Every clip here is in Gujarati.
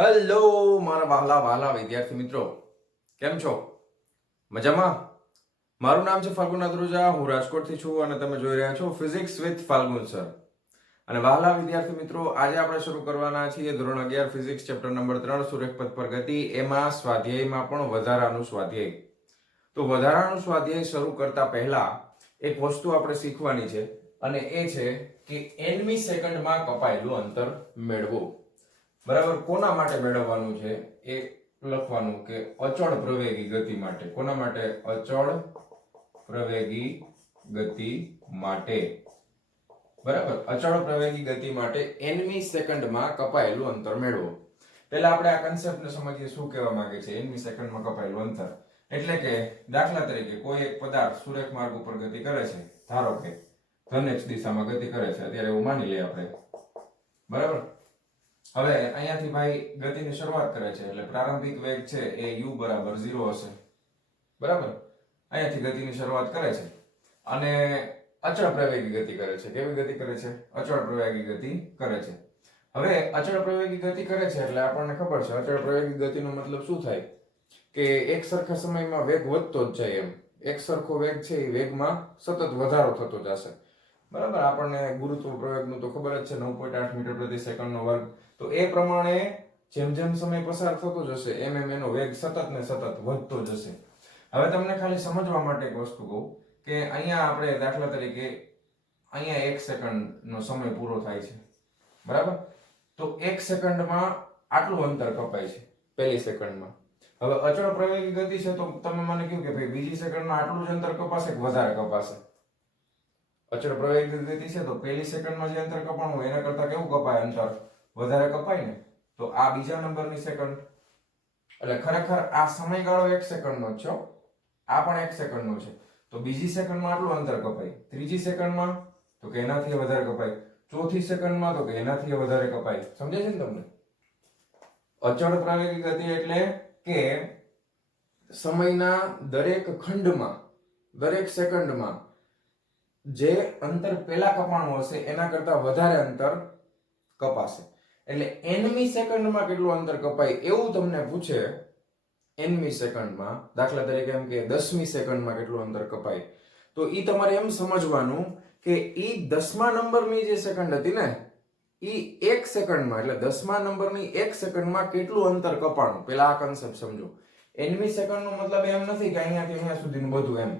હેલો મારા વહાલા વહાલા વિદ્યાર્થી મિત્રો, કેમ છો? મજામાં? મારું નામ છે ફાલ્ગુન અદ્રુજા, હું રાજકોટથી છું અને તમે જોઈ રહ્યા છો ફિઝિક્સ વિથ ફાલ્ગુન સર. અને વહાલા વિદ્યાર્થી મિત્રો, આજે આપણે શરૂ કરવાના છીએ ધોરણ 11 ફિઝિક્સ ચેપ્ટર નંબર 3 સુરેખપથ પર ગતિ. એમાં સ્વાધ્યાયમાં પણ વધારાનું સ્વાધ્યાય. તો વધારાનું સ્વાધ્યાય શરૂ કરતા પહેલા એક વસ્તુ આપણે શીખવાની છે અને એ છે કે nમી સેકન્ડમાં કપાયેલું અંતર મેળવો. બરાબર, કોના માટે મેળવવાનું છે એ લખવાનું કે અચળ પ્રવેગી ગતિ માટે. કોના માટે? અચળ પ્રવેગી ગતિ માટે. બરાબર, અચળ પ્રવેગી ગતિ માટે nમી સેકન્ડમાં કપાયેલું અંતર મેળવો. પહેલા આપણે આ કન્સેપ્ટને સમજીએ, શું કહેવા માંગે છે nમી સેકન્ડમાં કપાયેલું અંતર. એટલે કે દાખલા તરીકે કોઈ એક પદાર્થ સુરેખ માર્ગ ઉપર ગતિ કરે છે, ધારો કે ધન x દિશામાં ગતિ કરે છે, અત્યારે એવું માની લઈએ આપણે. બરાબર, હવે અહીંયાથી ભાઈ ગતિની શરૂઆત કરે છે એટલે પ્રારંભિક વેગ છે એ u બરાબર 0 હશે. બરાબર, અહીંયાથી ગતિની શરૂઆત કરે છે અને અચળ પ્રવેગી ગતિ કરે છે. કેવી ગતિ કરે છે? અચળ પ્રવેગી ગતિ કરે છે. હવે અચળ પ્રવેગી ગતિ કરે છે એટલે આપણને ખબર છે અચળ પ્રવેગી ગતિનો મતલબ શું થાય કે એક સરખા સમયમાં વેગ વધતો જ જાય. એમ એક સરખો વેગ છે એ વેગમાં સતત વધારો થતો જશે. બરાબર, આપણને ગુરુત્વ પ્રવેગનું તો ખબર જ છે, 9.8 મીટર પ્રતિ સેકન્ડનો વર્ગ. તો એ પ્રમાણે જેમ જેમ સમય પસાર થતો જશે એમ એમ એનો વેગ સતત ને સતત વધતો જશે. હવે તમને ખાલી સમજવા માટે એક વસ્તુ કહું કે અહીંયા આપણે દાખલા તરીકે અહીંયા 1 સેકન્ડનો સમય પૂરો થાય છે. બરાબર, તો 1 સેકન્ડમાં આટલું અંતર કપાય છે, પહેલી સેકન્ડમાં. હવે અચળ પ્રવેગી ગતિ છે તો તમે મને કહ્યું કે ભાઈ બીજી સેકન્ડમાં આટલું જ અંતર કપાશે કે વધારે કપાશે? અચળ પ્રવેગી ગતિ છે તો પહેલી સેકન્ડમાં જે અંતર કપાણું હોય એના કરતા કેવું કપાય અંતર? વધારે કપાય ને. તો આ બીજા નંબરની સેકન્ડ, એટલે ખરેખર આ સમયગાળો 1 સેકન્ડનો જ છે, આ પણ 1 સેકન્ડનો છે. તો બીજી સેકન્ડમાં આટલું અંતર કપાય, ત્રીજી સેકન્ડમાં તો કે એનાથી વધારે કપાય, ચોથી સેકન્ડમાં તો કે એનાથી વધારે કપાય. સમજાય છે ને તમને? અચળ પ્રવેગી ગતિ એટલે કે સમયના દરેક ખંડમાં, દરેક સેકન્ડમાં જે અંતર પહેલા કપાણું હશે એના કરતા વધારે અંતર કપાશે. એટલે nમી સેકન્ડમાં કેટલું અંતર કપાય એવું તમને પૂછે nમી સેકન્ડમાં, દાખલા તરીકે એમ કે 10મી સેકન્ડમાં કેટલું અંતર કપાય, તો ઈ તમારે એમ સમજવાનું કે ઈ 10મા નંબરની જે સેકન્ડ હતી ને ઈ 1 સેકન્ડમાં, એટલે 10મા નંબરની 1 સેકન્ડમાં કેટલું અંતર કપાણું. પહેલા આ કન્સેપ્ટ સમજો. nમી સેકન્ડનો મતલબ એમ નથી કે અહીંયાથી અહીંયા સુધીનું બધું. એમ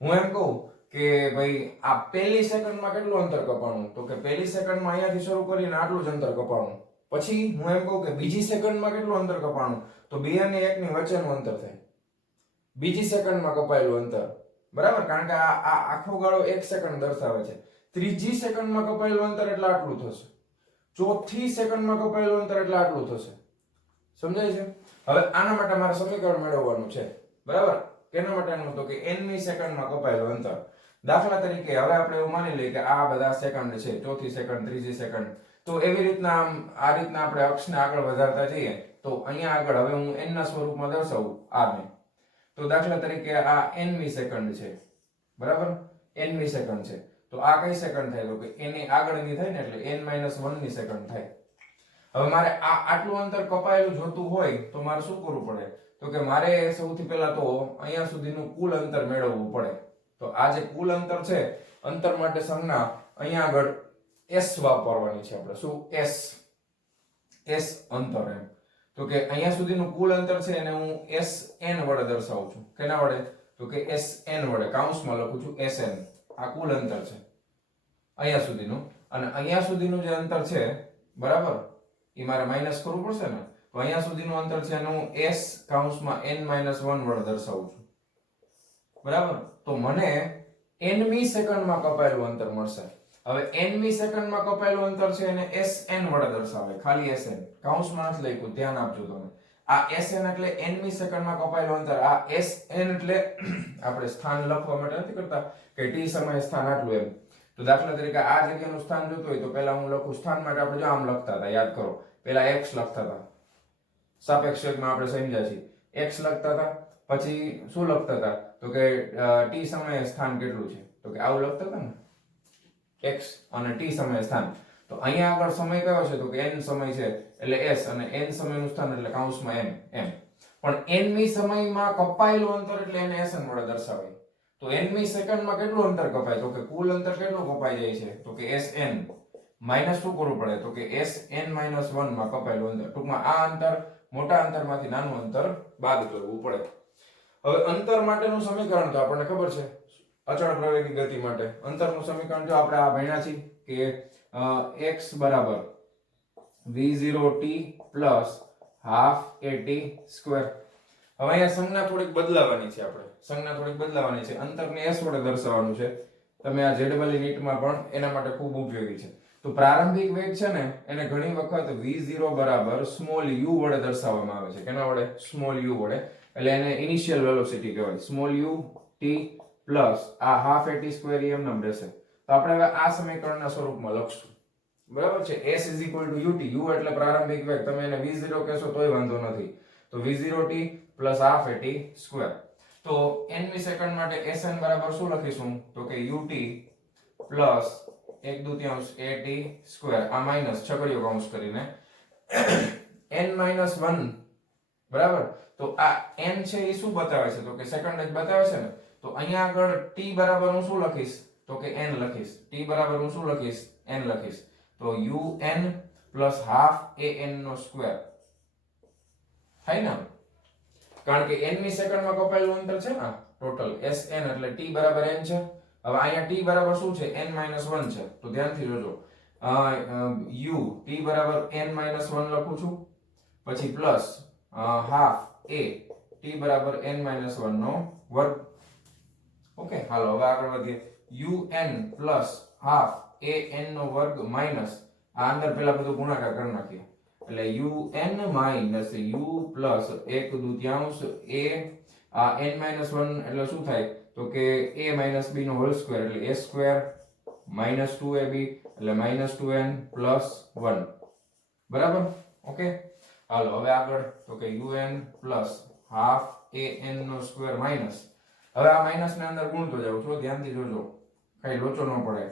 હું એમ કહું કે ભાઈ આ પહેલી સેકન્ડમાં કેટલું અંતર કપાણું, તો કે પહેલી સેકન્ડમાં અહીંયાથી શરૂ કરીને આટલું જ અંતર કપાણું. પછી હું એમ કહું કે બીજી સેકન્ડમાં કેટલું અંતર કપાણું, તો 2 અને 1 ની વચ્ચેનું અંતર થાય બીજી સેકન્ડમાં કપાયેલું અંતર. બરાબર, કારણ કે આ આખો ગાળો 1 સેકન્ડ દર્શાવે છે. ત્રીજી સેકન્ડમાં કપાયેલું અંતર એટલે આટલું થશે. ચોથી સેકન્ડમાં કપાયેલું અંતર એટલે આટલું થશે. સમજાય છે? હવે આના માટે મારે સમીકરણ મેળવવાનું છે. બરાબર, કેના માટેનું? તો કે nમી સેકન્ડમાં કપાયેલું અંતર. દાખલા તરીકે હવે આપણે એવું માની લઈએ કે આ બધા સેકન્ડ છે, ચોથી સેકન્ડ, ત્રીજી સેકન્ડ. તો એવી રીતના આ રીતના આપણે અક્ષને આગળ વધારતા જઈએ તો અહીંયા આગળ હવે હું n ના સ્વરૂપમાં દર્શાવું આને. તો દાખલા તરીકે આ nમી સેકન્ડ છે. બરાબર, nમી સેકન્ડ છે. તો આ કઈ સેકન્ડ થાય? તો કે એની આગળની થાય ને, એટલે n-1 ની સેકન્ડ થાય. હવે મારે આ આટલું અંતર કપાયેલું જોતું હોય તો મારે શું કરવું પડે? તો કે મારે સૌથી પહેલા તો અહીંયા સુધીનું કુલ અંતર મેળવવું પડે. તો આ જે કુલ અંતર છે, અંતર માટે સંજ્ઞા અહીંયા આગળ s વાપરવાની છે આપણે. શું? s અંતર. એમ તો કે અહીંયા સુધીનું કુલ અંતર છે એને હું sn વડે દર્શાવું છું. કેના વડે? તો કે sn વડે, કૌંસમાં લખું છું sn. આ કુલ અંતર છે અહીંયા સુધીનું. અને અહીંયા સુધીનું જે અંતર છે, બરાબર, એ મારે માઈનસ કરવું પડશે ને. તો અહીંયા સુધીનું અંતર છે એને હું s કૌંસમાં n-1 વડે દર્શાવું છું. બરાબર, તો મને nમી સેકન્ડમાં કપાયેલું અંતર મળશે. હવે nમી સેકન્ડમાં કપાયેલું અંતર છે એને sn વડે દર્શાવે, ખાલી sn, કૌંસમાં નથી લખ્યું, ધ્યાન આપજો તમે. આ sn એટલે nમી સેકન્ડમાં કપાયેલું અંતર. આ sn એટલે આપણે સ્થાન લખવા માટે નથી કરતા કે t સમયે સ્થાન આટલું. એમ તો દાખલા તરીકે આ જગ્યાનું સ્થાન જોતું હોય તો પહેલા હું લખું સ્થાન માટે આપણે જો આમ લખતા હતા, યાદ કરો. પહેલા x લખતા હતા, સાપેક્ષ વેગમાં આપણે સમજ્યા છીએ. x લખતા હતા, પછી શું લખતા હતા? તો કે t સમયે સ્થાન કેટલું છે, તો કે આવું લખતા હતા ને, x અને t સમયે સ્થાન. તો અહીંયા આગળ સમય કયો છે તો કે n સમય છે એટલે s અને n સમયનું સ્થાન એટલે કૌંસમાં m પણ n મી સમયમાં કપાયેલું અંતર એટલે એને sn વડે દર્શાવાય તો n મી સેકન્ડમાં કેટલું અંતર કપાય તો કે કુલ અંતર કેટલું કપાઈ જાય છે તો કે sn માઈનસ શું કરવું પડે તો કે sn - 1 માં કપાયેલું અંતર ટૂંકમાં આ અંતર મોટા અંતરમાંથી નાનું અંતર બાદ કરવું પડે હવે અંતર માટેનું સમીકરણ તો આપણને ખબર છે અચળ પ્રવેગી ગતિ માટે અંતરનું સમીકરણ જો આપણે આ ભણ્યા છીએ કે x બરાબર v0t plus half at square હવે અહીંયા સંજ્ઞા થોડીક બદલાવાની છે અંતરને s વડે દર્શાવવાનું છે તમે આ z નીટમાં પણ એના માટે ખૂબ ઉપયોગી છે તો પ્રારંભિક વેગ છે ને એને ઘણી વખત v0 બરાબર સ્મોલ u વડે દર્શાવવામાં આવે છે કેના વડે સ્મોલ u વડે એટલે એને ઇનિશિયલ વેલોસિટી કહેવાય સ્મોલ u t પ્લસ આ હાફ at સ્ક્વેર એમ નામ રહેશે તો આપણે હવે આ સમીકરણના સ્વરૂપમાં લખશું બરાબર છે s ut u એટલે પ્રારંભિક વેગ તમે એને v0 કહેશો તોય વાંધો નથી તો v0t plus half at square તો n મી સેકન્ડ માટે sn બરાબર શું લખીશું તો કે ut પ્લસ 1/2 at સ્ક્વેર આ માઈનસ છગડીયો કૌંસ કરીને n - 1 બરાબર તો આ n છે એ શું બતાવે છે તો કે સેકન્ડ જ બતાવે છે ને તો અહીંયા આગળ t બરાબર હું શું લખીશ તો કે n લખીશ t બરાબર હું શું લખીશ n લખીશ તો un પ્લસ હાફ an નો સ્ક્વેર થાય ને કારણ કે n મી સેકન્ડમાં કપાયેલું અંતર છે ને ટોટલ sn એટલે t બરાબર n છે હવે અહીંયા t બરાબર શું છે n - 1 છે તો ધ્યાનથી જોજો u t બરાબર n - 1 લખું છું પછી પ્લસ હાફ a t બરાબર n - 1 નો વર્ગ ઓકે હાલો હવે આગળ વધીએ un પ્લસ હાફ an નો વર્ગ માઈનસ આ અંદર પેલા બધું ગુણાકાર કરી નાખીએ એટલે un minus u plus 1/2 a આ n - 1 એટલે શું થાય તો કે a - b નો હોલ સ્ક્વેર એટલે a સ્ક્વેર માઈનસ 2ab એટલે માઈનસ 2n પ્લસ 1 બરાબર ઓકે હાલો હવે આગળ તો કે un પ્લસ હાફ an નો સ્ક્વેર માઈનસ હવે આ માઈનસ ને અંદર ગુણતો જાવ છો ધ્યાનથી જોજો કઈ લોચો ન પડે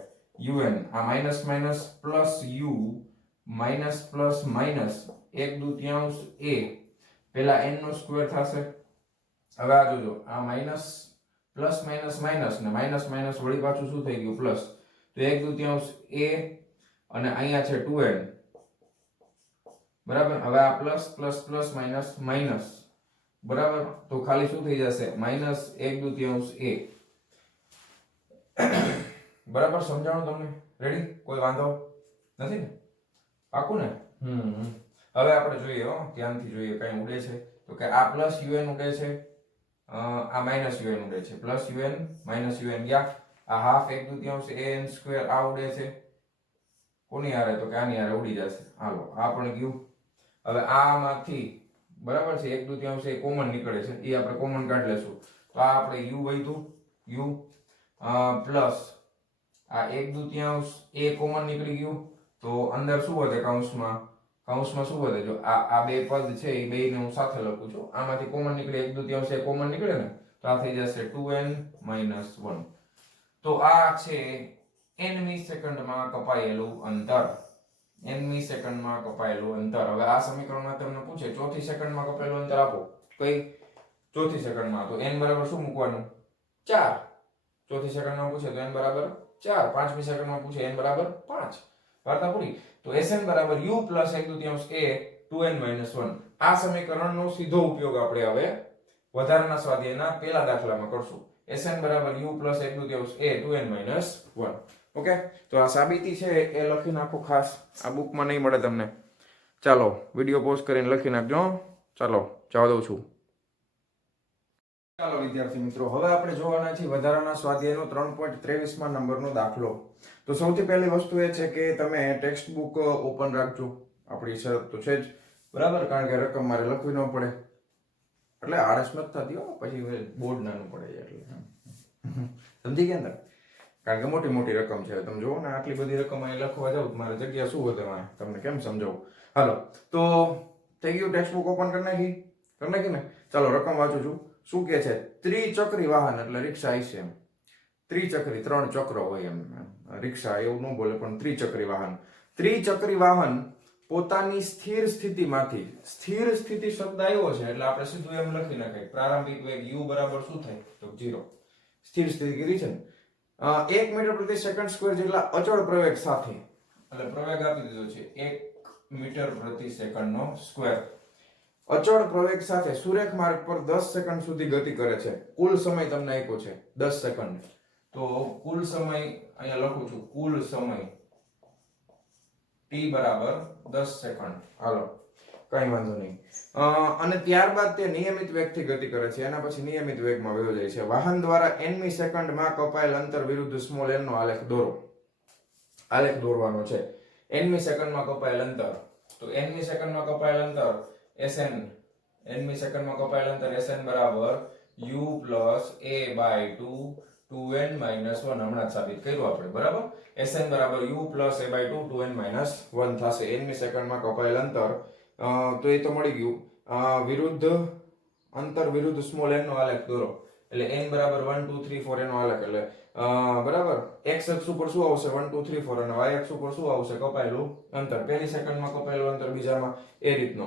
un આ minus minus plus u minus plus minus 1/2 a પેલા n નો સ્ક્વેર થશે હવે આ જોજો આ માઈનસ પ્લસ માઈનસ માઈનસ ને માઈનસ માઈનસ વળી પાછું શું થઈ ગયું પ્લસ તો 1/2 a અને અહીંયા છે 2n બરાબર હવે આ plus plus plus minus minus બરાબર તો ખાલી શું થઈ જશે માઈનસ 1/2 a બરાબર સમજાણું તમને રેડી કોઈ વાંધો નથી ને પાકું ને હવે આપણે જોઈએ ધ્યાનથી જોઈએ કઈ ઉડે છે તો કે આ પ્લસ un ઉડે છે આ માઈનસ un ઉડે છે પ્લસ un માઈનસ un ગયા આ હાફ 1/2 an સ્ક્વેર આ ઉડે છે કોની હારે તો કે આની હારે ઉડી જશે હાલો આ પણ ગયું હવે આમાંથી બરાબર છે 1/2 એ કોમન નીકળે છે એ આપણે કોમન કાઢી લેશું તો આ આપણે u વધ્યું u પ્લસ આ 1/2 a કોમન નીકળી ગયું તો અંદર શું વધે કૌંસમાં શું વધે જો આ બે પદ છે એ બેને હું સાથે લખું છું આમાંથી કોમન નીકળે 1/2 એ કોમન નીકળે ને તો આ થઈ જશે 2n - 1 તો આ છે n મી સેકન્ડમાં કપાયેલું અંતર n મી સેકન્ડમાં કપાયેલું અંતર હવે આ સમીકરણમાં તમને પૂછે ચોથી સેકન્ડમાં કપાયેલું અંતર આપો કઈ ચોથી સેકન્ડમાં તો n બરાબર શું મૂકવાનું 4 ચોથી સેકન્ડમાં પૂછે તો n બરાબર 4 પાંચમી સેકન્ડમાં પૂછે n બરાબર 5 વાર્તા પૂરી તો sn બરાબર u પ્લસ 1/2 a 2n - 1 આ સમીકરણનો સીધો ઉપયોગ આપણે હવે વધારાના સ્વાધ્યાયના પહેલા દાખલામાં કરશું sn બરાબર u plus 1/2 a 2n - 1 okay તો આ સાબિતી છે એ લખી નાખો ખાસ આ બુકમાં નહીં મળે તમને ચાલો વિડિયો પોઝ કરીને લખી નાખજો ચાલો જવા દઉં છું ચાલો વિદ્યાર્થી મિત્રો હવે આપણે જોવાના છીએ વધારાના સ્વાધ્યાયનો 3.23 નંબરનો દાખલો તો સૌથી પહેલી વસ્તુ એ છે કે તમે ટેક્સ્ટ બુક ઓપન રાખજો આપણી શરત તો છે જ બરાબર કારણ કે રકમ મારે લખવી ન પડે એટલે આળસ નથી થતી હો પછી બોર્ડ નાનું પડે એટલે સમજી ગયા ને કારણ કે મોટી મોટી રકમ છે તમે જુઓ ને આટલી બધી રકમ અહીં લખવા જાવ મારે જગ્યા શું વધે તમને કેમ સમજાવું હાલો તો થઈ ગયું ટેક્સ્ટ બુક ઓપન કરી નાખી ને ચાલો રકમ વાંચું છું શું કે છે ત્રિચક્રી વાહન એટલે રિક્ષા હશે એમ ત્રિચક્રી 3 ચક્ર હોય એમ રિક્ષા એવું ન બોલે પણ ત્રિચક્રી વાહન ત્રિચક્રી વાહન પોતાની સ્થિર સ્થિતિમાંથી, સ્થિર સ્થિતિ શબ્દ આવ્યો છે એટલે આપણે સીધું એમ લખી નાખાય પ્રારંભિક વેગ u બરાબર શું થાય તો 0. સ્થિર સ્થિતિ કીધી છે ને 1 મીટર પ્રતિ સેકન્ડ સ્ક્વેર જેટલા અચળ પ્રવેગ સાથે, એટલે પ્રવેગ આપી દીધો છે 1 મીટર પ્રતિ સેકન્ડ નો સ્ક્વેર, અચળ પ્રવેગ સાથે સુરેખ માર્ગ પર 10 સેકન્ડ સુધી ગતિ કરે છે. કુલ સમય તમને આપ્યો છે 10 સેકન્ડ, તો કુલ સમય અહીંયા લખું છું, કુલ સમય t બરાબર 10 સેકન્ડ. હાલો કઈ વાંધો નહીં. અને ત્યારબાદ તે નિયમિત વેગથી ગતિ કરે છે, એના પછી નિયમિત વેગમાં વયો જાય છે. વાહન દ્વારા nમી સેકન્ડમાં કપાયેલ અંતર વિરુદ્ધ સ્મોલ n નો આલેખ દોરો. આલેખ દોરવાનો છે. nમી સેકન્ડમાં કપાયેલ અંતર, તો nમી સેકન્ડમાં કપાયેલ અંતર sn, nમી સેકન્ડમાં કપાયેલ અંતર sn બરાબર u plus a/2 2n - 1 હમણાં સાબિત કર્યું આપણે, બરાબર. sn બરાબર u plus a/2 2n - 1 થશે. nમી સેકન્ડમાં કપાયેલ અંતર, તો એ તો મળી ગયું. વિરુદ્ધ અંતર વિરુદ્ધ સ્મોલ n નો આલેખ દોરો, એટલે n બરાબર 1 2 3 4 એનો આલેખ, એટલે બરાબર x અક્ષ ઉપર શું આવશે 1 2 3 4 અને y અક્ષ ઉપર શું આવશે કપાયેલું અંતર. પહેલી સેકન્ડમાં કપાયેલું અંતર, બીજામાં એ રીતનો.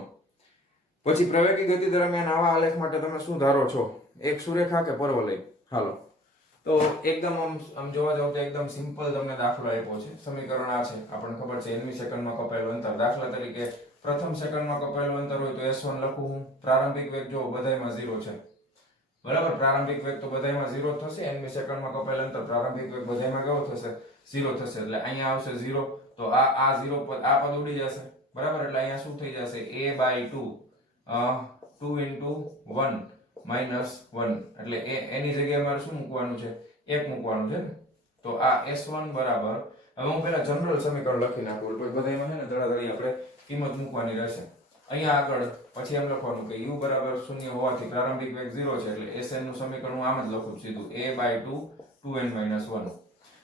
પછી પ્રવેગી ગતિ દરમિયાન આવા આલેખ માટે તમે શું ધારો છો, એક સુરેખા કે પરવલય. હાલો તો એકદમ આમ જોવા જાવ તો એકદમ સિમ્પલ તમને દાખલો આપ્યો છે. સમીકરણ આ છે, આપણને ખબર છે nમી સેકન્ડમાં કપાયેલું અંતર. દાખલા તરીકે પ્રથમ સેકન્ડમાં કપાયેલું અંતર હોય તો s1 લખું હું. પ્રારંભિક વેગ જો બધાયમાં 0 છે, બરાબર. પ્રારંભિક વેગ તો બધાયમાં 0 થશે. nમી સેકન્ડમાં કપાયેલું અંતર પ્રારંભિક વેગ બધાયમાં કેવો થશે 0 થશે, એટલે અહીંયા આવશે 0. તો આ 0 પદ, આ પદ ઉડી જશે, બરાબર. એટલે અહીંયા શું થઈ જશે a/2 2 into 1 minus 1, એટલે એની જગ્યાએ મારે શું મૂકવાનું છે 1 મૂકવાનું છે ને. તો આ s1 બરાબર, હવે હું પહેલા જનરલ સમીકરણ લખી નાખું, પછી બધાયમાં છે ને દડાદડી આપણે કિંમત મૂકવાની રહેશે. અહીંયા આગળ પછી એમ લખવાનું કે u બરાબર 0 હોવાથી પ્રારંભિક વેગ 0 છે, એટલે sn નું સમીકરણ હું આમ જ લખું સીધું a/2 2n - 1.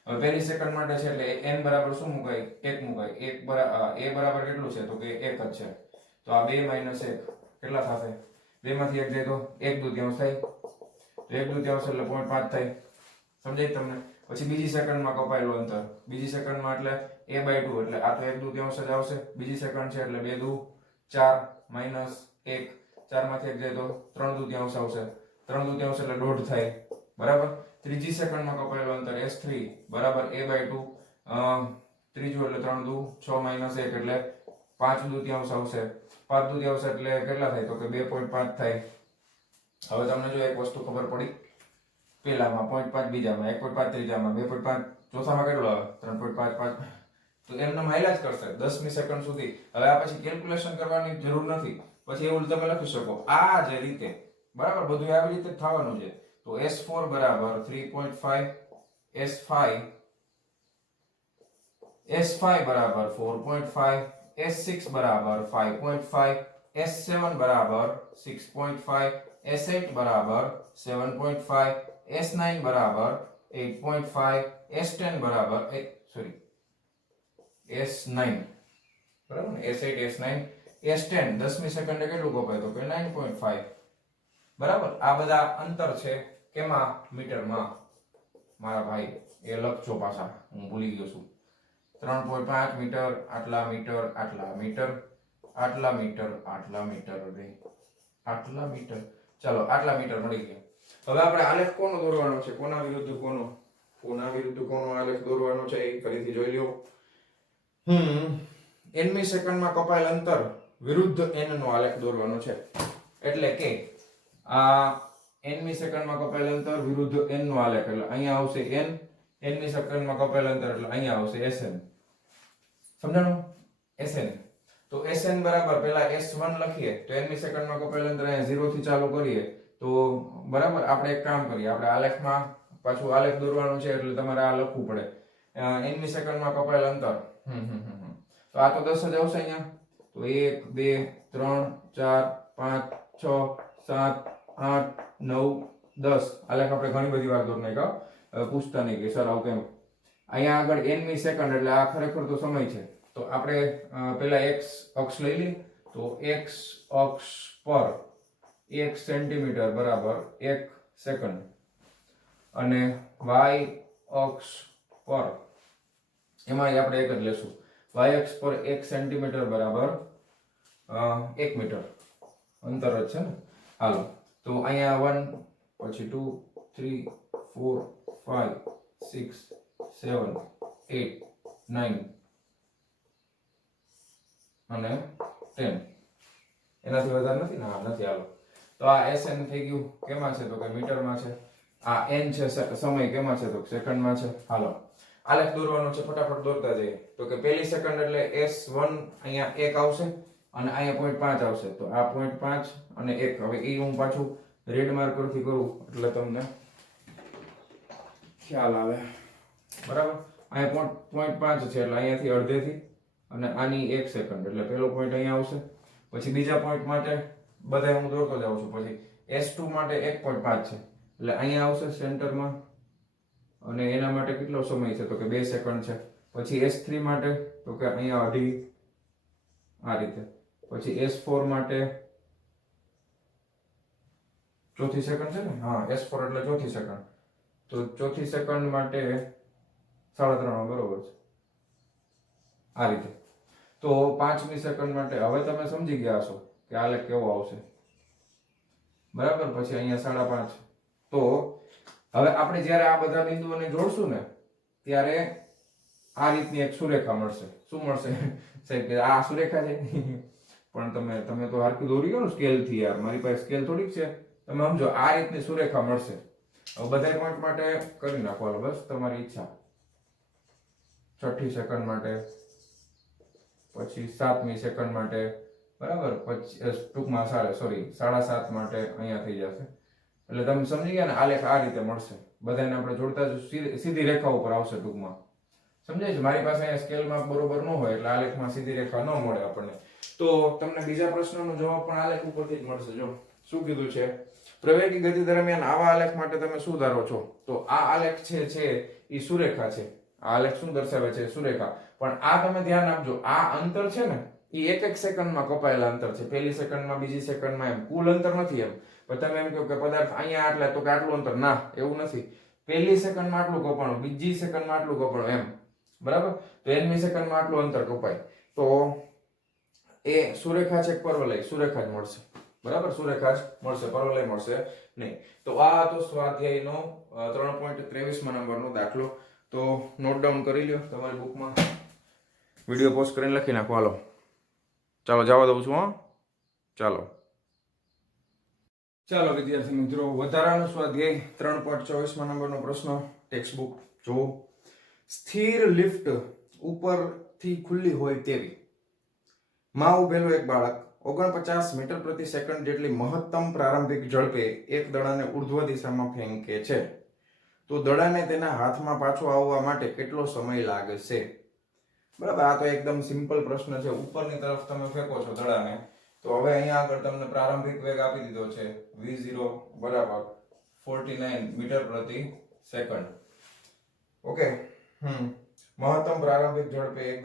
હવે પહેલી સેકન્ડ માટે છે એટલે n બરાબર શું મુકાય 1 મુકાય. a બરાબર કેટલું છે તો કે 1 જ છે, તો આ 2 - 1 કેટલા થશે, 2 માંથી 1 જાય તો 1/2 થાય, તો 1/2 એટલે 0.5 થાય. સમજાય તમને. પછી બીજી સેકન્ડમાં કપાયેલું અંતર, બીજી સેકન્ડમાં એટલે a/2, એટલે આ તો 1/2 જ આવશે. બીજી સેકન્ડ છે એટલે 2 × 4 - 1, 4 માંથી 1 જાય તો 3/2 આવશે, 3/2 એટલે 1/2 થાય, બરાબર. ત્રીજી સેકન્ડમાં કપાયેલું અંતર s3 બરાબર a/2, ત્રીજું એટલે 3/2 6 - 1 એટલે 5/2 આવશે. 5/2 આવશે એટલે કેટલા થાય તો કે 2.5 થાય. હવે તમને જો એક વસ્તુ ખબર પડી, પેલામાં 0.5, બીજામાં 1.5, ત્રીજામાં 2.5, ચોથામાં કેટલો આવે 3.5, તો એમને હાઈલા જ કરશે 10મી સેકન્ડ સુધી. હવે આ પછી કેલ્ક્યુલેશન કરવાની જરૂર નથી, પછી એવું તમે લખી શકો આ જે રીતે, બરાબર. બધું આવી રીતે જ થવાનું છે. તો s4 બરાબર 3.5, s5 બરાબર 4.5, s6 બરાબર 5.5, s7 બરાબર 6.5, s8 બરાબર 7.5, s9 બરાબર 8.5, s10 બરાબર s9, બરાબર ને, s8 s9 s10 10મી સેકન્ડે કેટલું કપાય તો કે 9.5, બરાબર. આ બધા અંતર છે કેમાં મીટરમાં, મારા ભાઈ એ લખજો પાછા, હું ભૂલી ગયો છું. 3.5 મીટર, આટલા મીટર, આટલા મીટર, આટલા મીટર, આટલા મીટર, આટલા મીટર, ચાલો આટલા મીટર મળી ગયા. હવે આપણે આલેખ કોનો દોરવાનો છે, કોના વિરુદ્ધ કોનો, કોના વિરુદ્ધ કોનો આલેખ દોરવાનો છે એ ફરીથી જોઈ લ્યો. nમી સેકન્ડમાં કપાયેલ અંતર વિરુદ્ધ n નો આલેખ દોરવાનો છે, એટલે કે આ nમી સેકન્ડમાં કપાયેલ અંતર વિરુદ્ધ n નો આલેખ, એટલે અહીંયા આવશે n, nમી સેકન્ડમાં કપાયેલ અંતર એટલે અહીંયા આવશે sn. સમજાણું? sn. તો sn બરાબર પહેલા s1 લખીએ તો nમી સેકન્ડમાં કપાયેલ અંતર અહીંયા 0 થી ચાલુ કરીએ તો બરાબર. આપણે એક કામ કરીએ, આપણે આલેખમાં પાછું આલેખ દોરવાનું છે એટલે તમારે આ લખવું પડે. nમી સેકન્ડમાં કપાયેલ અંતર, તો આ તો 10 જ આવશે અહીંયા. તો 1 2 3 4 5 6 7 8 9 10 આલેખ આપણે ઘણી બધી વાર દોર નાખ્યો, પૂછતા નહીં કે સર આવું કેમ. અહીંયા આગળ nમી સેકન્ડ એટલે આ ખરેખર તો સમય છે, તો આપણે પહેલા x અક્ષ લઈ લઈએ. તો x અક્ષ પર 1 સેન્ટીમીટર બરાબર 1 સેકન્ડ, અને y અક્ષ પર એમાં આપણે એક જ લેશું. y અક્ષ પર 1 સેન્ટીમીટર બરાબર 1 મીટર અંતર જ છે ને. હાલો તો અહીંયા 1 પછી 2 3 4 5 6 7 8 9 અને 10 એનાથી વધારે નથી ને? હા નથી. હાલો તો આ SN થઈ ગયું કેમાં છે તો કે મીટરમાં છે. આ n છે સમય કેમાં છે તો સેકન્ડમાં છે. હાલો આલેખ દોરવાનો છે, ફટાફટ દોરતા જઈએ. તો કે પહેલી સેકન્ડ એટલે S1 અહીંયા 1 આવશે અને અહીંયા 0.5 આવશે. તો આ 0.5 અને 1. હવે એ હું પાછું રેડ માર્કરથી કરું એટલે તમને ખ્યાલ આવે. બરાબર. અહીંયા 0.5 છે એટલે અહીંયાથી અડધેથી અને આની 1 સેકન્ડ એટલે પહેલો પોઈન્ટ અહીંયા આવશે. પછી બીજા પોઈન્ટ માટે બધા હું દોરતો જાઉં છું. પછી S2 માટે 1.5 છે એટલે અહીંયા આવશે સેન્ટરમાં અને એના માટે કેટલો સમય છે તો કે 2 સેકન્ડ છે. પછી S3 માટે તો કે અહીંયા અઢી આ રીતે. પછી S4 માટે ચોથી સેકન્ડ છે ને? હા S4 એટલે ચોથી સેકન્ડ. તો ચોથી સેકન્ડ માટે 3.5 બરોબર છે આ રીતે. તો પાંચમી સેકન્ડ માટે હવે તમે સમજી ગયા હશો કે આલેખ કેવો આવશે. બરાબર. પછી અહીંયા 5.5. તો હવે આપણે જ્યારે આ બધા બિંદુઓને જોડશું ને ત્યારે આ રીતની એક સુરેખા મળશે. શું મળશે સાહેબ? આ સુરેખા છે પણ તમે તો હરખું દોરી ગયો ને સ્કેલ થી. યાર મારી પાસે સ્કેલ થોડીક છે. તમે સમજો આ રીતની સુરેખા મળશે. હવે બધા પોઈન્ટ માટે કરી નાખો. બસ તમારી ઈચ્છા. છઠ્ઠી સેકન્ડ માટે, પછી સાતમી સેકન્ડ માટે, બરાબર. પછી ટૂંકમાં 7.5 માટે અહીંયા થઈ જશે. એટલે તમે સમજી ગયા ને આલેખ આ રીતે મળશે. બધાને આપણે જોડતા સીધી રેખા ઉપર આવશે ટૂંકમાં. સમજાય છે? મારી પાસે અહીંયા સ્કેલ માપ બરોબર ન હોય એટલે આલેખમાં સીધી રેખા ન મળે આપણને. તો તમને બીજા પ્રશ્નનો જવાબ પણ આલેખ ઉપરથી જ મળશે. જો શું કીધું છે, પ્રવેગી ગતિ દરમિયાન આવા આલેખ માટે તમે શું ધારો છો? તો આ આલેખ છે એ સુરેખા છે. આ આલેખ શું દર્શાવે છે? સુરેખા. પણ આ તમે ધ્યાન આપજો, આ અંતર છે ને એ 1 સેકન્ડમાં કપાયેલા અંતર છે. પહેલી સેકન્ડમાં, બીજી સેકન્ડમાં, એમ કુલ અંતર નથી એમ. પણ તમે એમ કહો કે પદાર્થ અહીંયા આટલા તો કે આટલું અંતર, ના એવું નથી. પહેલી સેકન્ડમાં આટલું કપાણું, બીજી સેકન્ડમાં આટલું કપાણું, એમ. બરાબર. તો nમી સેકન્ડમાં આટલું અંતર કપાય. તો એ સુરેખા છે પરવલય? સુરેખા જ મળશે. બરાબર. સુરેખા જ મળશે, પરવલય મળશે નહીં. તો આ હતો સ્વાધ્યાયનો 3.23 નંબરનો દાખલો. તો નોટ ડાઉન કરી લ્યો તમારી બુકમાં. વિડીયો પોઝ કરીને લખી નાખો. હાલો ચાલો જવા દઉં છું. હા ચાલો વિદ્યાર્થી મિત્રો, વધારાનો સ્વાધ્યાય 3.24 નંબરનો પ્રશ્ન. ટેક્સ્ટ બુક જો. સ્થિર લિફ્ટ ઉપરથી ખુલ્લી હોય તેવી માં ઉભેલું એક બાળક 49 મીટર પ્રતિ સેકન્ડ જેટલી મહત્તમ પ્રારંભિક ઝડપે એક દડાને ઉર્ધ્વ દિશામાં ફેંકે છે. તો દડાને તેના હાથમાં પાછો આવવા માટે કેટલો સમય લાગશે? બરાબર. આ તો એકદમ સિમ્પલ પ્રશ્ન છે. ઉપરની તરફ તમે ફેંકો છો દડાને. તો હવે અહીંયા આગળ તમને પ્રારંભિક વેગ આપી દીધો છે v0 બરાબર 49 મીટર પ્રતિ સેકન્ડ. ઓકે. મહત્તમ પ્રારંભિક ઝડપે એક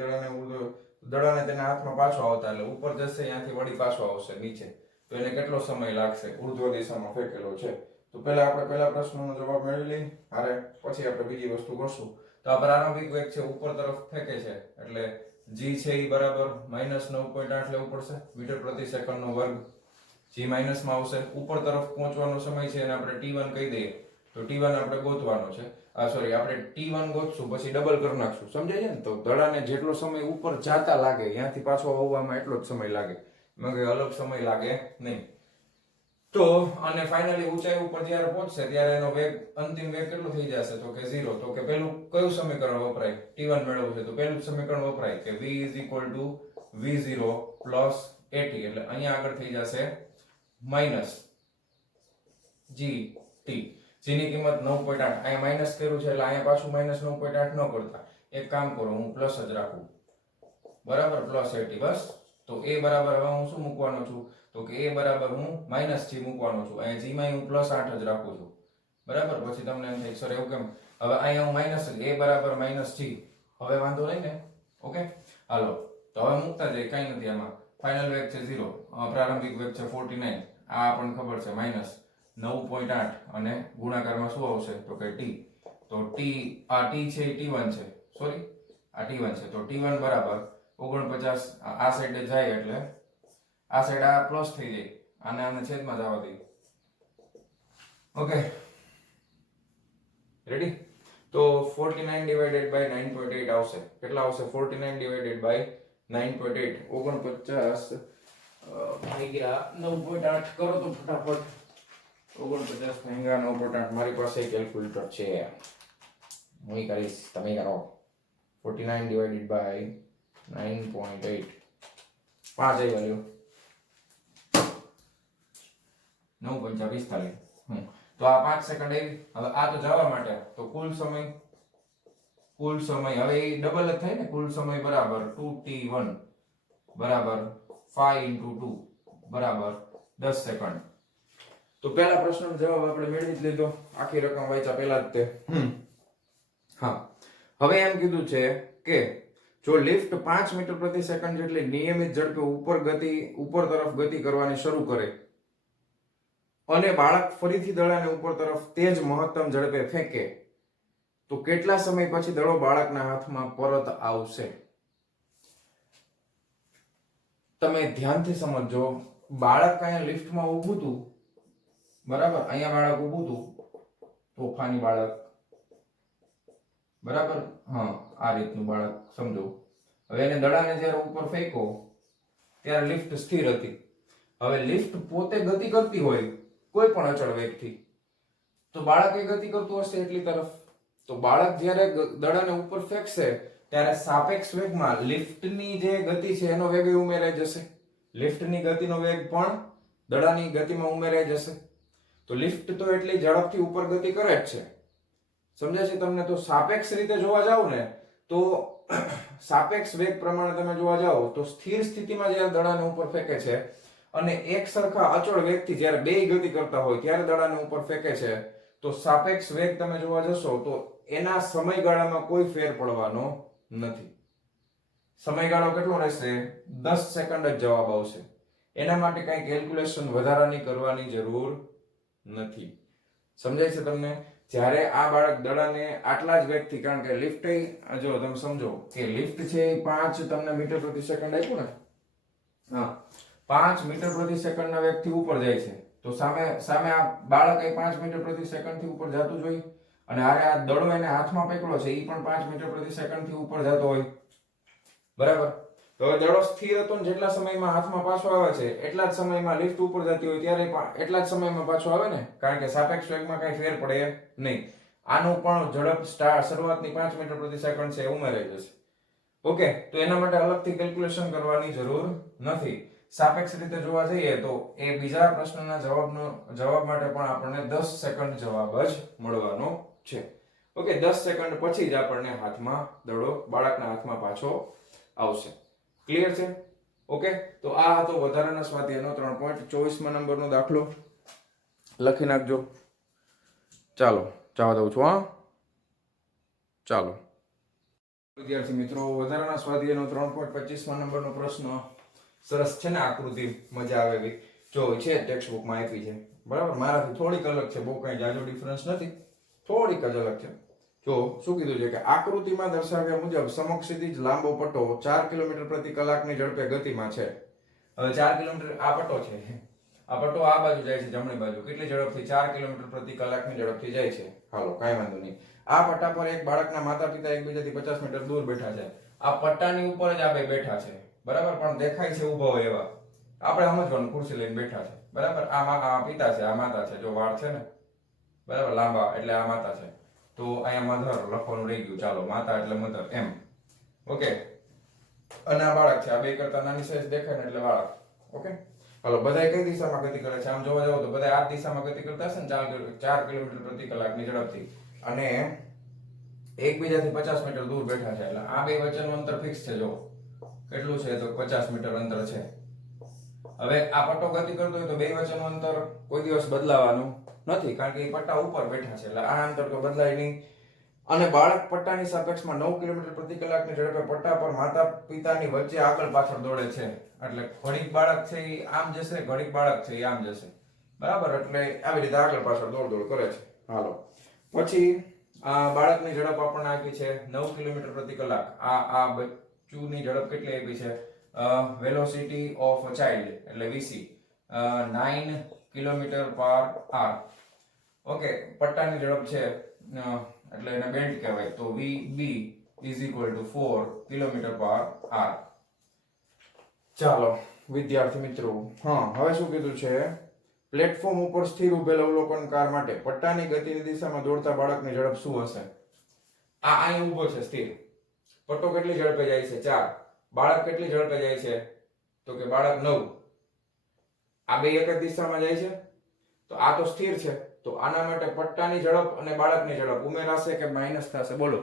દડાને તેના હાથમાં પાછો આવતા એટલે ઉપર જશે, અહીંયાથી વળી પાછો આવશે નીચે. તો એને કેટલો સમય લાગશે? ઉર્ધ્વ દિશામાં ફેંકેલો છે. તો પહેલા આપણે પહેલા પ્રશ્નનો જવાબ મેળવી લઈએ, અરે પછી આપણે બીજી વસ્તુ કરશું. તો આ પ્રારંભિક વેગ છે, ઉપર તરફ ફેંકે છે એટલે g છે એ બરાબર -9.8 લેવું પડશે મીટર પ્રતિ સેકન્ડનો વર્ગ. g માઇનસમાં આવશે. ઉપર તરફ પહોંચવાનો સમય છે અને આપણે t1 કહી દઈએ. તો t1 આપણે ગોતવાનો છે. આપણે t1 ગોતશું પછી ડબલ કરી નાખશું. સમજાય છે ને? તો દડાને જેટલો સમય ઉપર જાતા લાગે ત્યાંથી પાછો આવવામાં એટલો જ સમય લાગે, એમાં કઈ અલગ સમય લાગે નહીં. તો અને ફાઇનલી ઊંચાઈ ઉપર જ્યારે પહોંચશે ત્યારે એનો વેગ, અંતિમ વેગ કેટલો થઈ જશે? તો કે 0. તો કે પેલું કયું સમીકરણ વપરાય? t1 મેળવવું છે તો પેલું સમીકરણ વપરાય કે v v0 at. એટલે અહીંયા આગળ થઈ જશે -gt. g ની કિંમત 9.8. અહીંયા માઈનસ કર્યું છે એટલે અહીંયા પાછું -9.8 ન કરતા એક કામ કરો, હું પ્લસ જ રાખું. બરાબર, +80. બસ. તો a બરાબર હવે હું શું મૂકવાનો છું? તો કે a બરાબર હું -g મૂકવાનો છું. અહીંયા g માં હું +8 જ રાખું છું. બરાબર. પછી તમને એમ થાય સર એવું કેમ? હવે અહીંયા હું માઈનસ, a બરાબર -g. હવે વાંધો નહીં ને? ઓકે. હાલો તો હવે મૂકતા જઈએ, કઈ નથી આમાં. ફાઇનલ વેગ છે 0, પ્રારંભિક વેગ છે 49. આ આપણને ખબર છે -9.8 અને ગુણાકારમાં શું આવશે? તો કે t. તો t, આ t છે એ t1 છે. સોરી, આ t1 છે, તો t1 બરાબર 49 આ સાઈડે જાય એટલે આ સાઈડ આ પ્લસ થઈ જાય, આને છેદમાં જવા દઈએ. Okay ready. તો 49 ડિવાઇડેડ બાય 9.8 આવશે. કેટલા આવશે? 49 ડિવાઇડેડ બાય 9.8 49 ભાગ્યા 9.8 કરો તો ફટાફટ. 49 ભાગ્યા 9.8 મારી પાસે કેલ્ક્યુલેટર છે, હું કરીશ, તમે કરો. 49 ડિવાઇડેડ બાય 9.8 5 આવી ગયો 9.45. તો આ 5 સેકન્ડ આવી. હવે આ તો જવા માટે, તો કુલ સમય હવે ડબલ જ થાય ને. કુલ સમય બરાબર 2t1 બરાબર 5 * 2 બરાબર 10 સેકન્ડ. તો પહેલા પ્રશ્નનો જવાબ આપણે મેળવી જ લીધો, આખી રકમ વાંચ્યા પહેલા જ તે. હા, હવે એમ કીધું છે કે જો લિફ્ટ 5 મીટર પ્રતિ સેકન્ડ જેટલી નિયમિત ઝડપે ઉપર તરફ ગતિ કરવાની શરૂ કરે અને બાળક ફરીથી દડાને ઉપર તરફ તે જ મહત્તમ ઝડપે ફેંકે તો કેટલા સમય પછી દડો બાળકના હાથમાં પરત આવશે? તમે ધ્યાનથી સમજો. બાળક અહીંયા લિફ્ટમાં ઊભું હતું, બરાબર, અહીંયા બાળક ઊભું હતું, તોફાની બાળક, બરાબર, હા આ રીતનું બાળક સમજો. હવે એને દડાને જ્યારે ઉપર ફેંકો ત્યારે લિફ્ટ સ્થિર હતી. હવે લિફ્ટ પોતે ગતિ કરતી હોય કોઈ પણ અચળ વેગથી, તો બાળક એ ગતિ કરતું હશે એટલી તરફ. તો બાળક જ્યારે દડાને ઉપર ફેંકશે ત્યારે સાપેક્ષ વેગમાં લિફ્ટની જે ગતિ છે એનો વેગ ઉમેરાઈ જશે. લિફ્ટની ગતિનો વેગ પણ દડાની ગતિમાં ઉમેરાઈ જશે. તો લિફ્ટ તો એટલી ઝડપથી ઉપર ગતિ કરે જ છે, સમજાય છે તમને? તો સાપેક્ષ રીતે જોવા જાવ ને તો સાપેક્ષ વેગ પ્રમાણે તમે જોવા જાવ તો સ્થિર સ્થિતિમાં જ્યારે દડાને ઉપર ફેંકે છે અને એક સરખા અચળ વેગથી જ્યારે બેય ગતિ કરતા હોય ત્યારે દડાને ઉપર ફેંકે છે, તો સાપેક્ષ વેગ તમે જોવા જશો તો એના સમયગાળામાં કોઈ ફેર પડવાનો નથી. સમયગાળો કેટલો રહેશે? 10 સેકન્ડ જ જવાબ આવશે. એના માટે કઈ કેલ્ક્યુલેશન વધારાની કરવાની જરૂર નથી. સમજાય છે તમને? જ્યારે આ બાળક દડાને આટલા જ વેગથી, કારણ કે લિફ્ટ જો તમે સમજો કે લિફ્ટ છે 5 તમને મીટર પ્રતિ સેકન્ડ આપ્યું ને, હા 5 મીટર પ્રતિ સેકન્ડના વેગથી ઉપર જાય છે, તો સામે આ બાળક એ 5 મીટર પ્રતિ સેકન્ડથી ઉપર જતું જ હોય, અને આરે આ દડો એને હાથમાં પકડ્યો છે એ પણ 5 મીટર પ્રતિ સેકન્ડથી ઉપર જતો હોય, બરાબર. તો હવે દડો સ્થિર હતો ને જેટલા સમયમાં હાથમાં પાછો આવે છે એટલા જ સમયમાં લિફ્ટ ઉપર જતી હોય ત્યારે એટલા જ સમયમાં પાછો આવે ને, કારણ કે સાપેક્ષ વેગમાં કઈ ફેર પડે નહીં. આનું પણ ઝડપ શરૂઆતની 5 મીટર પ્રતિ સેકન્ડ છે ઉમેરાઈ જશે. ઓકે, તો એના માટે અલગથી કેલ્ક્યુલેશન કરવાની જરૂર નથી. સાપેક્ષ રીતે જોવા જઈએ તો એ બીજા પ્રશ્નના જવાબ માટે પણ આપણને 10 સેકન્ડ જવાબ જ મળવાનો છે. ઓકે, 10 સેકન્ડ પછી જ આપણને હાથમાં દડો બાળકના હાથમાં પાછો આવશે. ક્લિયર છે? ઓકે, તો આ હતો વધારાના સ્વાધ્યાયનો 3.24માં નંબરનો દાખલો. લખી નાખજો. ચાલો જવા દઉં છું. હા ચાલો વિદ્યાર્થી મિત્રો, વધારાના સ્વાધ્યાયનો 3.25માં નંબરનો પ્રશ્ન સરસ છે ને, આકૃતિ મજા આવે એવી. જો છે ટેક્સ્ટબુકમાં આપી છે, બરાબર. મારાથી થોડીક અલગ છે, બહુ કઈ જાજો ડિફરન્સ નથી, થોડીક જ અલગ છે. જો શું કીધું છે કે આકૃતિમાં દર્શાવ્યા મુજબ સમક્ષિતિજ લાંબો પટ્ટો 4 કિલોમીટર પ્રતિ કલાકની ઝડપે ગતિમાં છે. હવે 4 કિલોમીટર આ પટ્ટો છે, આ પટ્ટો આ બાજુ જાય છે જમણી બાજુ, કેટલી ઝડપથી? 4 કિલોમીટર પ્રતિ કલાકની ઝડપથી જાય છે. હાલો કાંઈ વાંધો નહીં. આ પટ્ટા પર એક બાળકના માતા પિતા એકબીજાથી 50 મીટર દૂર બેઠા છે. આ પટ્ટાની ઉપર જ આ બે બેઠા છે, બરાબર, પણ દેખાય છે ઊભા હોય એવા. આપણે સમજવાનું, ખુરશી લઈને બેઠા છે, બરાબર. આ પિતા છે, આ માતા છે. જો વાળ છે ને, બરાબર, લાંબા, એટલે આ માતા છે. તો અહીંયા મધર લખવાનું રહી ગયું, ચાલો માતા એટલે મધર એમ. ઓકે, અને આ બાળક છે, આ બે કરતા નાની સાઈઝ દેખાય ને એટલે બાળક. ઓકે, હાલો બધા કઈ દિશામાં ગતિ કરે છે? આમ જોવા જાવ તો બધા આ દિશામાં ગતિ કરતા હશે ને, 4 કિલોમીટર પ્રતિ કલાકની ઝડપથી, અને એકબીજાથી 50 મીટર દૂર બેઠા છે. એટલે આ બે વચ્ચેનું અંતર ફિક્સ છે. જો કેટલું છે તો 50 મીટર અંતર છે. હવે આ પટ્ટો ગતિ કરતો હોય તો બે વચ્ચેનું અંતર કોઈ દિવસ બદલાવાનું નથી, કારણ કે એ પટ્ટા ઉપર બેઠા છે, એટલે આ અંતર તો બદલાય નહીં. અને બાળક પટ્ટાની સાપેક્ષમાં 9 કિલોમીટર પ્રતિ કલાકની ઝડપે પટ્ટા પર માતા પિતાની વચ્ચે આગળ પાછળ દોડે છે. એટલે ઘડીક બાળક છે એ આમ જશે, ઘડીક બાળક છે એ આમ જશે, બરાબર. એટલે આવી રીતે આગળ પાછળ દોડ કરે છે. હાલો પછી આ બાળકની ઝડપ આપણને આપી છે 9 કિલોમીટર પ્રતિ કલાક. આ બચ્ચુની ઝડપ કેટલી આપી છે? વેલોસિટી ઓફ ચાઇલ્ડ એટલે VC 9 કિલોમીટર પર આર. ઓકે, પટ્ટાની ઝડપ છે એટલે એને બેન્ડ કહેવાય, તો VB is equal to 4 kilometre પર આર. ચાલો વિદ્યાર્થી મિત્રો, હા હવે શું કીધું છે? પ્લેટફોર્મ ઉપર સ્થિર ઉભેલ અવલોકનકાર માટે પટ્ટાની ગતિની દિશામાં દોડતા બાળકની ઝડપ શું હશે? આ અહીં ઊભો છે સ્થિર, પટ્ટો કેટલી ઝડપે જાય છે? 4. બાળક કેટલી ઝડપે જાય છે? તો કે બાળક 9. આ બે એક જ દિશામાં જાય છે, તો આ તો સ્થિર છે, તો આના માટે પટ્ટાની ઝડપ અને બાળકની ઝડપ ઉમેરાશે કે માઈનસ થશે? બોલો.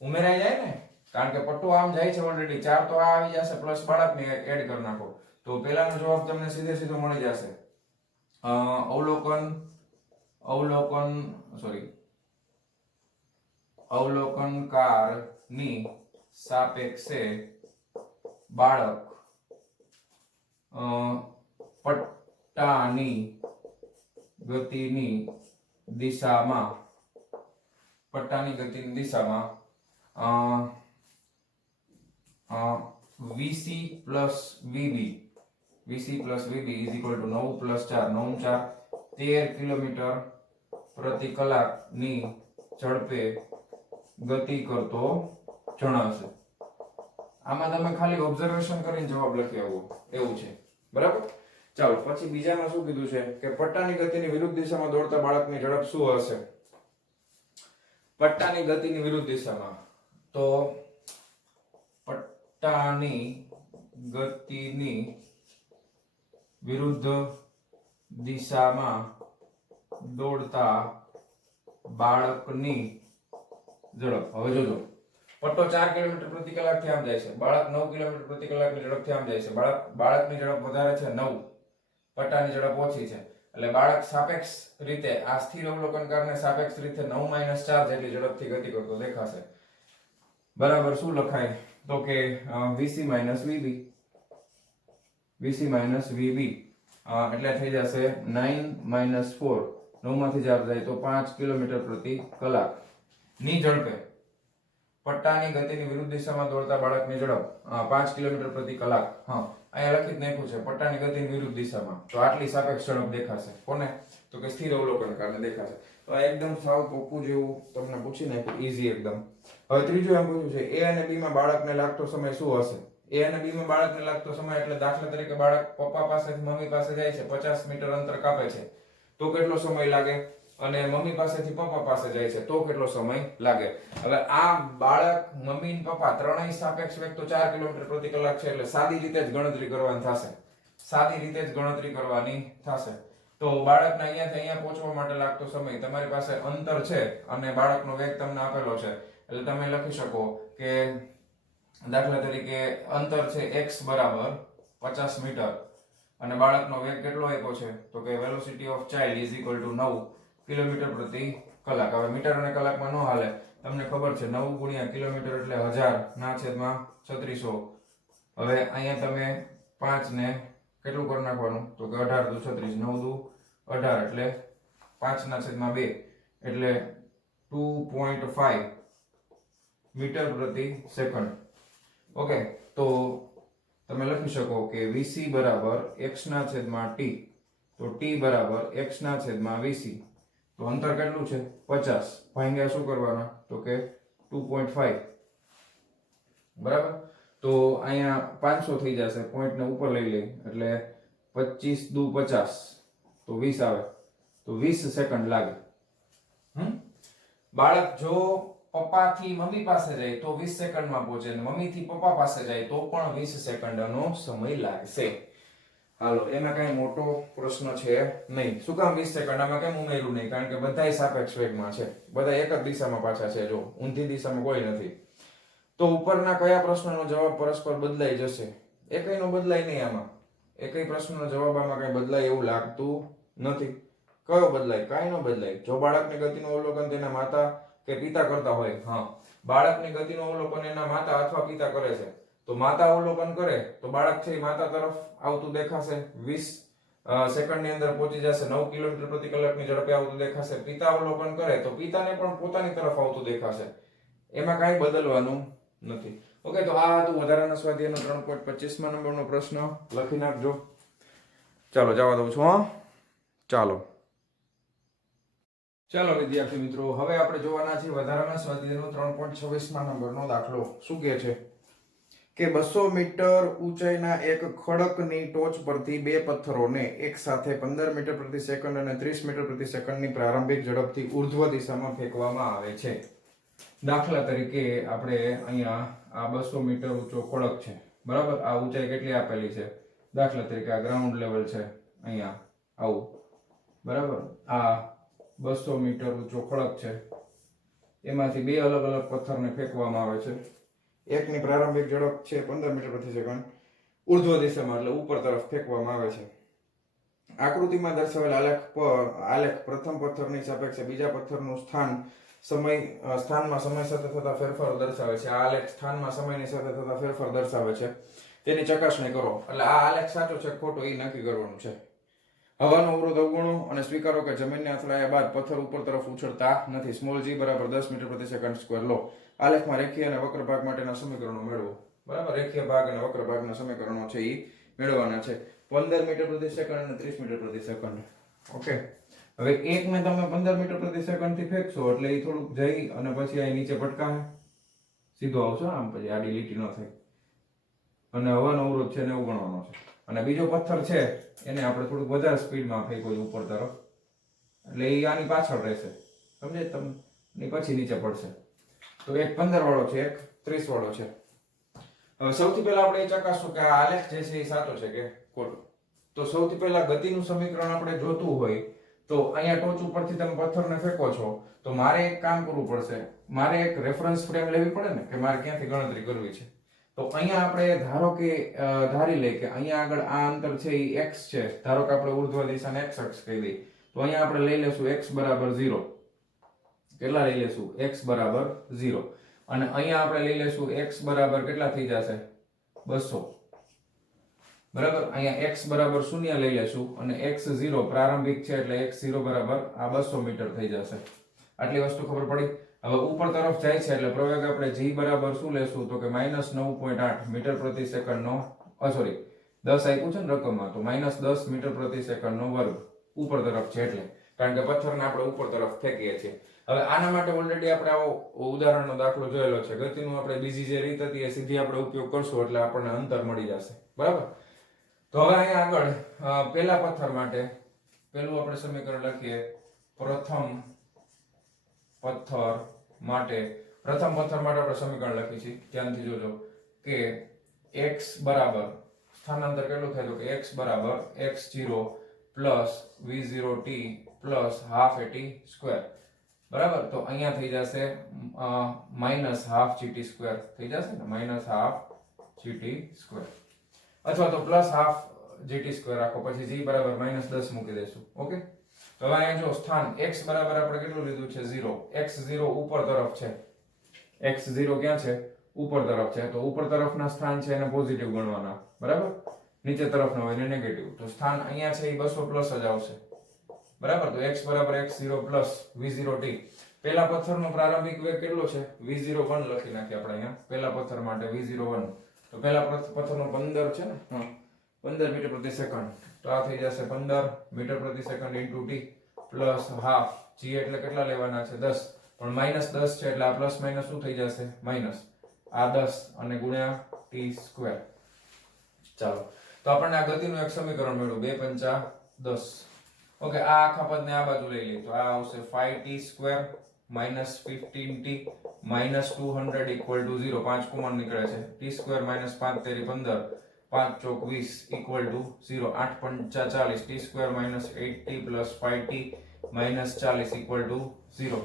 ઉમેરાઈ જાય ને, કારણ કે પટ્ટો આમ જાય છે ઓલરેડી 4, તો આ આવી જશે પ્લસ બાળકને એડ કરી નાખો, તો પહેલાનો જવાબ તમને સીધે સીધો મળી જશે. અવલોકનકારની સાપેક્ષે બાળક પટ્ટાની ગતિની દિશામાં VC plus VB is equal to 9 plus 4 9 4 13 kilometre પ્રતિ કલાકની ઝડપે ગતિ કરતો જણાશે. આમાં તમે ખાલી ઓબ્ઝર્વેશન કરીને જવાબ લખી આવો એવું છે, બરાબર. ચાલો પછી બીજામાં શું કીધું છે કે પટ્ટાની ગતિની વિરુદ્ધ દિશામાં દોડતા બાળકની ઝડપ શું હશે? પટ્ટાની ગતિની વિરુદ્ધ દિશામાં, તો પટ્ટાની ગતિની વિરુદ્ધ દિશામાં દોડતા બાળકની ઝડપ. હવે જોજો, પટ્ટો 4 કિલોમીટર પ્રતિ કલાકથી આમ જાય છે, બાળક 9 કિલોમીટર પ્રતિ કલાકની ઝડપથી આમ જાય છે. બાળકની ઝડપ વધારે છે 9, પટ્ટાની ઝડપ ઓછી છે, એટલે બાળક સાપેક્ષ રીતે આ સ્થિર અવલોકનકારને સાપેક્ષ રીતે 9 - 4 જેટલી ઝડપથી ગતિ કરતો દેખાશે. બરાબર. શું લખાય? તો કે VC minus VB એટલે થઈ જશે 9 - 4, 9 માંથી 4 જાય તો 5 કિલોમીટર પ્રતિ કલાક ની ઝડપે પટ્ટાની ગતિની વિરુદ્ધ દિશામાં દોડતા બાળકની ઝડપ 5 કિલોમીટર પ્રતિ કલાક. હા, અહીંયા લખી જ નાખ્યું છે પટ્ટાની ગતિની વિરુદ્ધ દિશામાં, તો આટલી સાપેક્ષ ઝડપ દેખાશે. કોને? તો કે સ્થિર અવલોકનકારને દેખાશે. તો આ એકદમ સાવ ટોપું જેવું તમને પૂછી નાખ્યું, ઈઝી એકદમ. હવે ત્રીજું એમ પૂછ્યું છે A અને B માં બાળકને લાગતો સમય શું હશે? A અને B માં બાળકને લાગતો સમય એટલે દાખલા તરીકે બાળક પપ્પા પાસેથી મમ્મી પાસે જાય છે, 50 મીટર અંતર કાપે છે, તો કેટલો સમય લાગે? અને મમ્મી પાસેથી પપ્પા પાસે જાય છે તો કેટલો સમય લાગે? હવે આ બાળક, મમ્મી અને પપ્પા ત્રણેય સાપેક્ષ વેગ તો 4 કિલોમીટર પ્રતિ કલાક છે, એટલે સાદી રીતે જ ગણતરી કરવાની થશે. તો બાળકને અહીંયાથી અહીંયા પહોંચવા માટે લાગતો સમય, તમારી પાસે અંતર છે અને બાળકનો વેગ તમને આપેલો છે, એટલે તમે લખી શકો કે દાખલા તરીકે અંતર છે x બરાબર 50 મીટર અને બાળકનો વેગ કેટલો આપ્યો છે? તો કે velocity of child is equal to 9 kilometre પ્રતિ કલાક. હવે મીટર અને કલાકમાં ન હાલે, તમને ખબર છે 9 ગુણ્યા કિલોમીટર એટલે 1000/3600. હવે અહીંયા તમે 5 ને કેટલું કરી નાખવાનું? તો કે 18 દુ 36, 9 દુ 18 એટલે 5/2 એટલે 2.5 મીટર પ્રતિ સેકન્ડ. ઓકે, તો તમે લખી શકો કે VC બરાબર x/t, તો t બરાબર x/VC. તો અંતર કેટલું છે? 50 ભાગ્યા શું કરવાના? તો કે 2.5. બરાબર. તો અહીંયા 500 થઈ જશે, પોઈન્ટ ને ઉપર લઈ લઈ એટલે 25 દુ 50 તો 20 આવે, તો 20 સેકન્ડ લાગે. બાળક જો પપ્પાથી મમ્મી પાસે જાય તો 20 સેકન્ડમાં પહોંચે, અને મમ્મીથી પપ્પા પાસે જાય તો પણ 20 સેકન્ડનો સમય લાગશે. હાલો, એમાં કઈ મોટો પ્રશ્ન છે નહીં. શું કામ 20 સેકન્ડ? આમાં કેમ ઉમેર્યું નહીં? કારણ કે બધાય સાપેક્ષ વેગમાં છે, બધા એક જ દિશામાં પાછા છે, જો ઊંધી દિશામાં કોઈ નથી. તો ઉપરના કયા પ્રશ્નનો જવાબ પરસ્પર બદલાઈ જશે? એકયનો બદલાય નહીં આમાં, એકય પ્રશ્નનો જવાબ આમાં કઈ બદલાય એવું લાગતું નથી. કયો બદલાય? કાંઈ ન બદલાય. જો બાળકની ગતિનું અવલોકન તેના માતા કે પિતા કરતા હોય, હા, બાળકની ગતિનું અવલોકન એના માતા અથવા પિતા કરે છે, તો માતા અવલોકન કરે તો બાળક છે માતા તરફ આવતું દેખાશે 20 સેકન્ડની અંદર પહોંચી જશે 9 કિલોમીટર પ્રતિ કલાકની ઝડપે આવતું દેખાશે. પિતા અવલોકન કરે તો પિતાને પણ પોતાની તરફ આવતું દેખાશે. એમાં કાંઈ બદલવાનું નથી. ઓકે, તો આ હતું વધારાના સ્વાધ્યાયનો 3.25 નંબરનો પ્રશ્ન. લખી નાખજો. ચાલો જવા દઉં છું. હા, ચાલો વિદ્યાર્થી મિત્રો, હવે આપણે જોવાના છીએ વધારાના સ્વાધ્યાયનો 3.26 નંબરનો દાખલો. શું કહે છે કે 200 મીટર ઊંચાઈના એક ખડકની ટોચ પરથી બે પથ્થરોને એક સાથે 15 મીટર પ્રતિ સેકન્ડ અને 30 મીટર પ્રતિ સેકન્ડની પ્રારંભિક ઝડપથી ઉર્ધ્વ દિશામાં ફેંકવામાં આવે છે. દાખલા તરીકે આપણે અહીંયા આ 200 મીટર ઊંચો ખડક છે, બરાબર. આ ઊંચાઈ કેટલી આપેલી છે? દાખલા તરીકે આ ગ્રાઉન્ડ લેવલ છે, અહીંયા આવું, બરાબર. આ 200 મીટર ઊંચો ખડક છે, એમાંથી બે અલગ અલગ પથ્થરને ફેંકવામાં આવે છે. એકની પ્રારંભિક ઝડપ છે 15 મીટર પ્રતિ સેકન્ડ, ઉર્ધ્વ દિશામાં એટલે ઉપર તરફ ફેંકવામાં આવે છે. આકૃતિમાં દર્શાવેલ આલેખ પ્રથમ પથ્થરની સાપેક્ષે બીજા પથ્થરનું સ્થાનમાં સમય સાથે થતા ફેરફારો દર્શાવે છે. આ આલેખ સ્થાનમાં સમયની સાથે થતા ફેરફાર દર્શાવે છે. તેની ચકાસણી કરો. એટલે આ આલેખ સાચો છે ખોટો એ નક્કી કરવાનું છે. હવાનો અવરોધ અવગણો અને સ્વીકારો કે જમીનને અથડાયા બાદ પથ્થર ઉપર તરફ ઉછળતા નથી. સ્મોલ g બરાબર 10 મીટર પ્રતિ સેકન્ડ સ્ક્વેર લો. આલેખમાં રેખીય અને વક્ર ભાગ માટેના સમીકરણો મેળવો. બરાબર, રેખીય ભાગ અને વક્ર ભાગના સમીકરણો છે એ મેળવવાના છે. 15 મીટર પ્રતિ સેકન્ડ અને 30 મીટર પ્રતિ સેકન્ડ. ઓકે, હવે એકને તમે 15 મીટર પ્રતિ સેકન્ડ થી ફેંકશો એટલે એ થોડુંક જઈ અને પછી આ નીચે પટકાશે, સીધો આવશે, આમ પછી આડી લીટી ન થાય. અને હવાનો અવરોધ છે ને એવું ગણવાનો છે. અને બીજો પથ્થર છે એને આપણે થોડુંક વધારે સ્પીડમાં ફેંકવું ઉપર તરફ, એટલે એ આની પાછળ રહેશે, સમજે તમને, પછી નીચે પડશે. તો એક 15 વાળો છે, એક 30 વાળો છે. હવે સૌથી પહેલા આપણે એ ચકાસવું કે આ આલેખ જે છે એ સાચો છે કે ખોટો. તો સૌથી પહેલા ગતિનું સમીકરણ આપણે જોતું હોય તો અહીંયા ટોચ ઉપરથી તમે પથ્થરને ફેંકો છો તો મારે એક કામ કરવું પડશે. મારે એક રેફરન્સ ફ્રેમ લેવી પડે ને કે મારે ક્યાંથી ગણતરી કરવી છે. તો અહીંયા આપણે ધારો કે ધારી લઈએ કે અહીંયા આગળ આ અંતર છે એ x છે. ધારો કે આપણે ઉર્ધ્વ દિશાને x અક્ષ કહી દઈએ. તો અહીંયા આપણે લઈ લેશું x બરાબર 0. કેટલા લઈ લેશું? x બરાબર 0. અને અહીંયા આપણે લઈ લેશું x બરાબર કેટલા થઈ જશે? 200. બરાબર, અહીંયા x બરાબર 0 લઈ લેશું અને x 0 પ્રારંભિક છે એટલે x 0 બરાબર આ 200 મીટર થઈ જશે. આટલી વસ્તુ ખબર પડી. હવે ઉપર તરફ જાય છે એટલે પ્રવેગ આપણે g બરાબર શું લેશું તો કે -9.8 મીટર પ્રતિ સેકન્ડ નો સોરી 10 આપ્યું છે ને રકમમાં, તો -10 મીટર પ્રતિ સેકન્ડ નો વર્ગ ઉપર તરફ છે એટલે, કારણ કે પથ્થરને આપણે ઉપર તરફ ફેંકીએ છીએ. હવે આના માટે ઓલરેડી આપણે આવો ઉદાહરણનો દાખલો જોયેલો છે. ગતિનું આપણે બીજી જે રીત હતી એ સીધી આપણે ઉપયોગ કરશું એટલે આપણને અંતર મળી જશે. બરાબર, તો હવે અહીંયા આગળ પહેલા પથ્થર માટે પહેલું આપણે સમીકરણ લખીએ. પ્રથમ પથ્થર માટે આપણે સમીકરણ લખીએ છીએ, ધ્યાનથી જોજો કે x બરાબર સ્થાનાંતર કેટલું થાય તો કે x બરાબર x0 plus v0t plus half at square. બરાબર, તો અહીંયા થઈ જશે માઇનસ હાફ gt સ્ક્વેર થઈ જશે ને, માઇનસ હાફ gt સ્ક્વેર અથવા તો પ્લસ હાફ gt સ્ક્વેર રાખો, પછી g બરાબર -10 મૂકી દેશું. ઓકે, તો હવે અહીંયા જો સ્થાન x બરાબર આપણે કેટલું લીધું છે? 0. x0 ઉપર તરફ છે. x0 ક્યાં છે? ઉપર તરફ છે. તો ઉપર તરફના સ્થાન છે એને પોઝિટિવ ગણવાના, બરાબર. નીચે તરફના હોય એને નેગેટિવ. તો સ્થાન અહીંયા છે એ 200 પ્લસ જ આવશે. બરાબર, તો x બરાબર x0 પ્લસ v0t. પહેલા પથ્થરનો પ્રારંભિક વેગ કેટલો છે? v01 લખી નાખીએ આપણે અહીંયા. પહેલા પથ્થર માટે v01. તો પહેલા પથ્થરનો 15 છે ને, હા, 15 મીટર પ્રતિ સેકન્ડ. તો આ થઈ જશે 15 મીટર પ્રતિ second into t plus half. g એટલે કેટલા લેવાના છે? 10. પણ -10 છે એટલે આ પ્લસ માઇનસ શું થઈ જશે? માઇનસ. આ 10 અને ગુણ્યા t સ્ક્વેર. ચાલો, તો આપણને આ ગતિનું એક સમીકરણ મળ્યું. 2 પંચા 10. ઓકે, આ આખા પદને આ બાજુ લઈ લઈએ તો આ આવશે 5t square -15t -200 equal to 0. 5 common નીકળે છે. t સ્ક્વેર -5 તેરી 15 5 ચોક 20 ઇક્વલ ટુ 0. 8 પંચા 40. t square -8t plus 5t -40 equal to 0.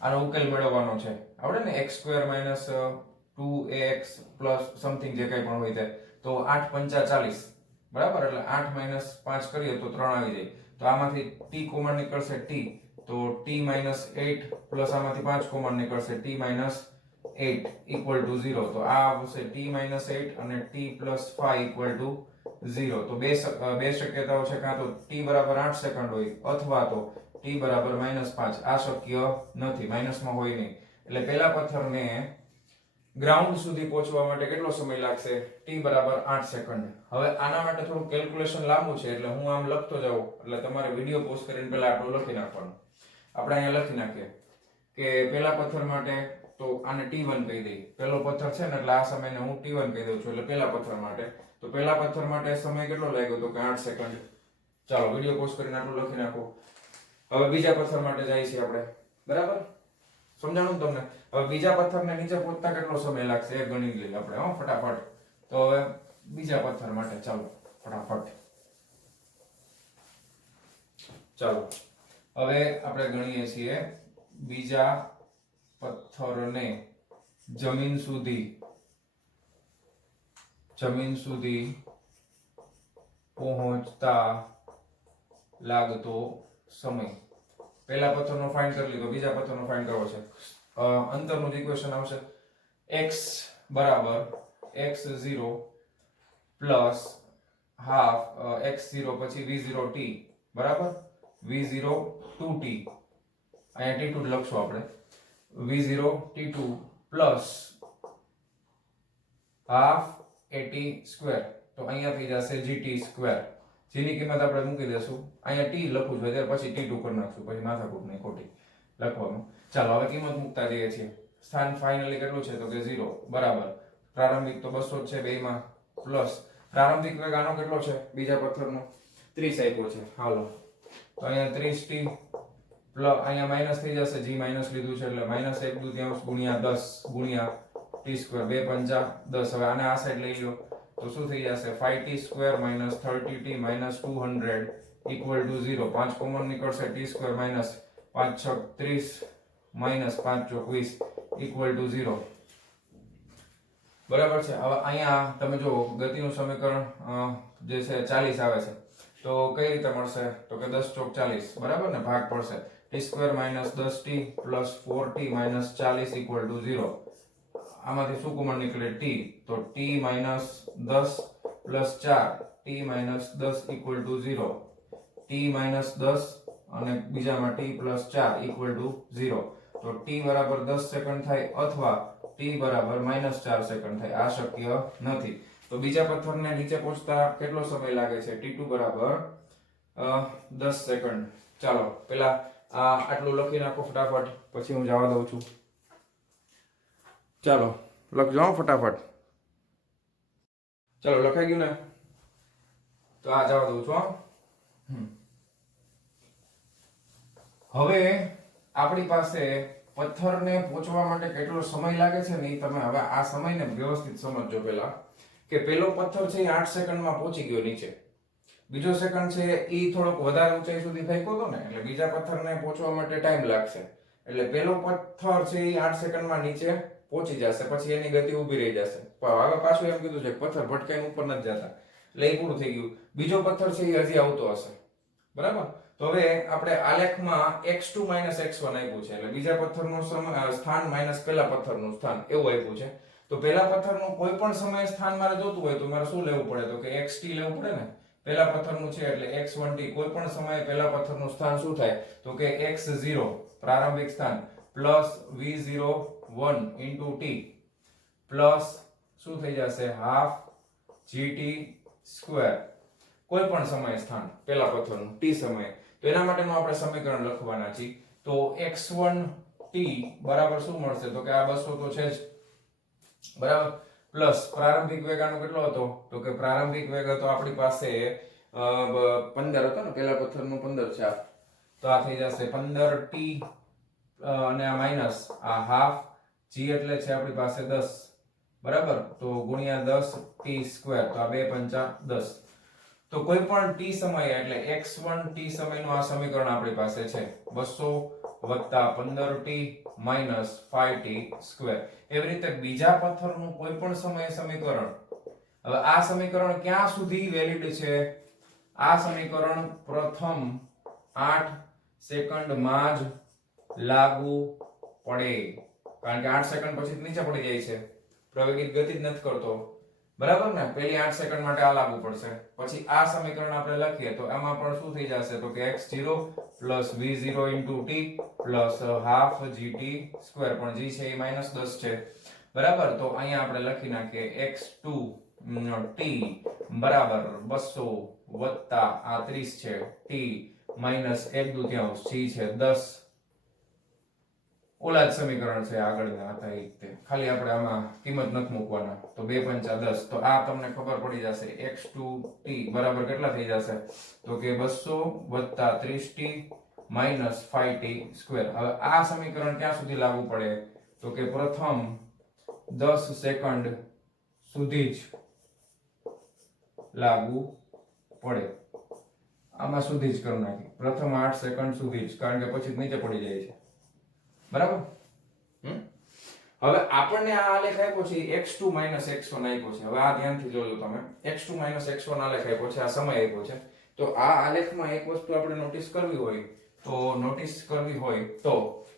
આનો ઉકેલ મેળવવાનો છે. આવડે ને? x square -2ax plus something જે કંઈ પણ હોય તે. તો 8 પંચા 40, બરાબર, એટલે 8 -5 કરીએ તો 3 આવી જાય. તો આમાંથી t કોમન નીકળશે t, તો t -8 પ્લસ આમાંથી 5 કોમન નીકળશે t -8 ઇક્વલ ટુ 0. તો આ આવશે t -8 અને t + 5 ઇક્વલ ટુ 0. તો બે શક્યતાઓ છે, કાં તો t બરાબર 8 સેકન્ડ હોય અથવા તો t બરાબર -5. આ શક્ય નથી, માઇનસમાં હોય નહીં. એટલે પહેલા પથ્થરને ગ્રાઉન્ડ સુધી પહોંચવા માટે કેટલો સમય લાગશે? t બરાબર 8 સેકન્ડ. હવે આના માટે થોડું કેલ્ક્યુલેશન લાંબુ છે, એટલે હું આમ લખતો જાઉં, એટલે તમારે વિડીયો પોઝ કરીને પહેલા આટલું લખી નાખવાનું. આપણે અહીંયા લખી નાખીએ કે પહેલા પથ્થર માટે તો આને t1 કહી દઈએ. પહેલો પથ્થર છે ને એટલે આ સમયને હું t1 કહી દઉં છું, એટલે પહેલા પથ્થર માટે. તો પહેલા પથ્થર માટે સમય કેટલો લાગ્યો? તો કે 8 સેકન્ડ. ચાલો વિડીયો પોઝ કરીને આટલું લખી નાખો. હવે બીજા પથ્થર માટે જાય છે આપણે, બરાબર? સમજાણું તમને? હવે બીજા પથ્થરને નીચે પહોંચતા કેટલો સમય લાગશે એ ગણી લઈએ આપણે, હો, ફટાફટ. તો હવે બીજા પથ્થર માટે ચાલો ફટાફટ. ચાલો હવે આપણે ગણીએ છીએ બીજા પથ્થરને જમીન સુધી પહોંચતા લાગતો સમય. પહેલા પથ્થરનો ફાઇન્ડ કરી લીધો, બીજા પથ્થરનો ફાઇન્ડ કરવો છે. અંતરનું ઇક્વેશન આવશે x બરાબર x0 પ્લસ હાફ x0 પછી v0t બરાબર v0 2t, અહીંયા t2 લખશું આપણે, v0 t2 plus half at square. તો અહીંયા થઈ જશે gt સ્ક્વેર, જેની કિંમત આપણે મૂકી દેશું. અહીંયા t લખું છું એટલે પછી t2 કરી નાખશું, પછી માથાકૂટ નહીં ખોટી લખવાનું. ચાલો હવે કિંમત મૂકતા જઈએ છીએ. સ્થાન ફાઇનલી કેટલું છે? તો કે 0 બરાબર પ્રારંભિક તો 200 છે બેયમાં, પ્લસ પ્રારંભિક વેગ આનો કેટલો છે બીજા પથ્થરનો? 30 આપ્યો છે. હાલો તો અહીંયા 30t પ્લસ અહીંયા માઈનસ થઈ જશે, g માઈનસ લીધું છે એટલે -1/2 ગુણ્યા 10 ગુણ્યા t સ્ક્વેર, 2 5 10. હવે આને આ સાઈડ લઈ લો તો શું થઈ જશે? 5t square minus 30t minus 200 equal to 0. 5 common નીકળશે, t સ્ક્વેર માઈનસ 5 6 30 માઈનસ 5 ચોક 20 ઇક્વલ ટુ 0. બરાબર છે. હવે અહીંયા તમે જો ગતિનું સમીકરણ જે છે 40 આવે છે, તો કઈ રીતે મળશે? તો કે 10 ચોક 40 બરાબર ને, ભાગ પડશે. t square minus 10t plus 4t minus 40 equal to 0. આમાંથી શું કોમન નીકળે? t. તો t minus 10 plus 4 t minus 10 equal to 0. t minus 10 અને બીજામાં t પ્લસ 4 ઇક્વલ ટુ 0. તો t બરાબર 10 સેકન્ડ થાય અથવા t બરાબર -4 સેકન્ડ થાય. આ શક્ય નથી. તો બીજા પથ્થરને નીચે પહોંચતા કેટલો સમય લાગે છે? t2 બરાબર 10 સેકન્ડ. ચાલો પેલા આટલું લખી નાખો ફટાફટ, પછી હું જવા દઉં છું. ચાલો લખજો ફટાફટ. ચાલો લખાઈ ગયું ને? તો આ જવા દઉં છું. હવે આપણી પાસે પથ્થરને પહોંચવા માટે કેટલો સમય લાગે છે ને, તમે હવે આ સમયને વ્યવસ્થિત સમજજો. પહેલા કે પેલો પથ્થર છે એ 8 સેકન્ડમાં પહોંચી ગયો નીચે, બીજો સેકન્ડ છે એ થોડોક વધારે ઊંચાઈ સુધી ફેંક્યો હતો ને, એટલે બીજા પથ્થરને પહોંચવા માટે ટાઈમ લાગશે. એટલે પેલો પથ્થર છે એ 8 સેકન્ડમાં નીચે પહોંચી જશે, પછી એની ગતિ ઊભી રહી જશે. પણ હવે પાછું એમ કીધું છે પથ્થર ભટકાઈને ઉપર નથી જતા, એટલે એ પૂરું થઈ ગયું. બીજો પથ્થર છે એ હજી આવતો હશે, બરાબર? તો હવે આપણે આલેખમાં x2 x1 આપ્યું છે, એટલે બીજા પથ્થરનું સ્થાન માઈનસ પહેલા પથ્થરનું સ્થાન એવું આપ્યું છે. તો પહેલા પથ્થરનું કોઈ પણ સમયે સ્થાન મારે જોતું હોય તો મારે શું લેવું પડે? તો કે xt લેવું પડે ને. પહેલા પથ્થરનું છે એટલે x1t. કોઈ પણ સમયે પહેલા પથ્થરનું સ્થાન શું થાય? તો કે x0 પ્રારંભિક સ્થાન plus v01 into t plus શું થઈ જશે? Half gt square. કોઈ પણ સમય સ્થાન પહેલા પથ્થરનું t સમયે. તો એના માટેનું આપણે સમીકરણ લખવાના છીએ. તો x1t બરાબર શું મળશે? તો કે આ 200 તો છે જ, બરાબર, પ્લસ પ્રારંભિક વેગ આનો કેટલો હતો? તો કે પ્રારંભિક વેગ હતો આપણી પાસે 15 હતો ને, પહેલા પથ્થરનો 15 છે. તો આ થઈ જશે 15t અને આ માઈનસ આ હાફ g એટલે છે આપણી પાસે 10, બરાબર, તો ગુણ્યા 10t સ્ક્વેર. તો આ 2 5 10. તો કોઈ પણ t સમયે એટલે x1 t સમયનું આ સમીકરણ આપણી પાસે છે 200 15t માઈનસ 5t સ્ક્વેર. એવી રીતે બીજા પથ્થરનું કોઈ પણ સમયે સમીકરણ. હવે આ સમીકરણ ક્યાં સુધી વેલિડ છે? આ સમીકરણ પ્રથમ 8 સેકન્ડમાં જ લાગુ પડે, કારણ કે 8 સેકન્ડ પછી નીચે પડી જાય છે, પ્રવેગિત ગતિ જ નથી કરતો, બરાબર ને, પેલી 8 સેકન્ડ માટે આ લાગુ પડશે. પછી આ સમીકરણ આપણે લખીએ તો આમાં પણ શું થઈ જશે તો કે x0 v0 t half gt square, પણ g છે એ -10 છે. બરાબર, તો અહીંયા આપણે લખી નાખીએ x2 t બરાબર 200 વત્તા આ 30 છે t માઈનસ 1/2 g છે 10. ઓલા જ સમીકરણ છે આગળના હતા એ રીતે, ખાલી આપણે આમાં કિંમત નથી મૂકવાના. તો 2 પંચા 10, તો આ તમને ખબર પડી જશે x2t બરાબર કેટલા થઈ જશે તો કે 200 વત્તા 30t માઈનસ 5t સ્ક્વેર. હવે આ સમીકરણ ક્યાં સુધી લાગુ પડે તો કે પ્રથમ 10 સેકન્ડ સુધી જ લાગુ પડે. આમાં સુધી જ કરી નાખી, પ્રથમ 8 સેકન્ડ સુધી જ, કારણ કે પછી નીચે પડી જાય છે. બરાબર. હવે આપણને આ આલેખ આપ્યો છે x2 x1 આપ્યો છે. હવે આ ધ્યાનથી જોજો તમે, x2 x1 આલેખ આપ્યો છે, આ સમય આપ્યો છે. તો આ આલેખમાં એક વસ્તુ આપણે નોટિસ કરવી હોય તો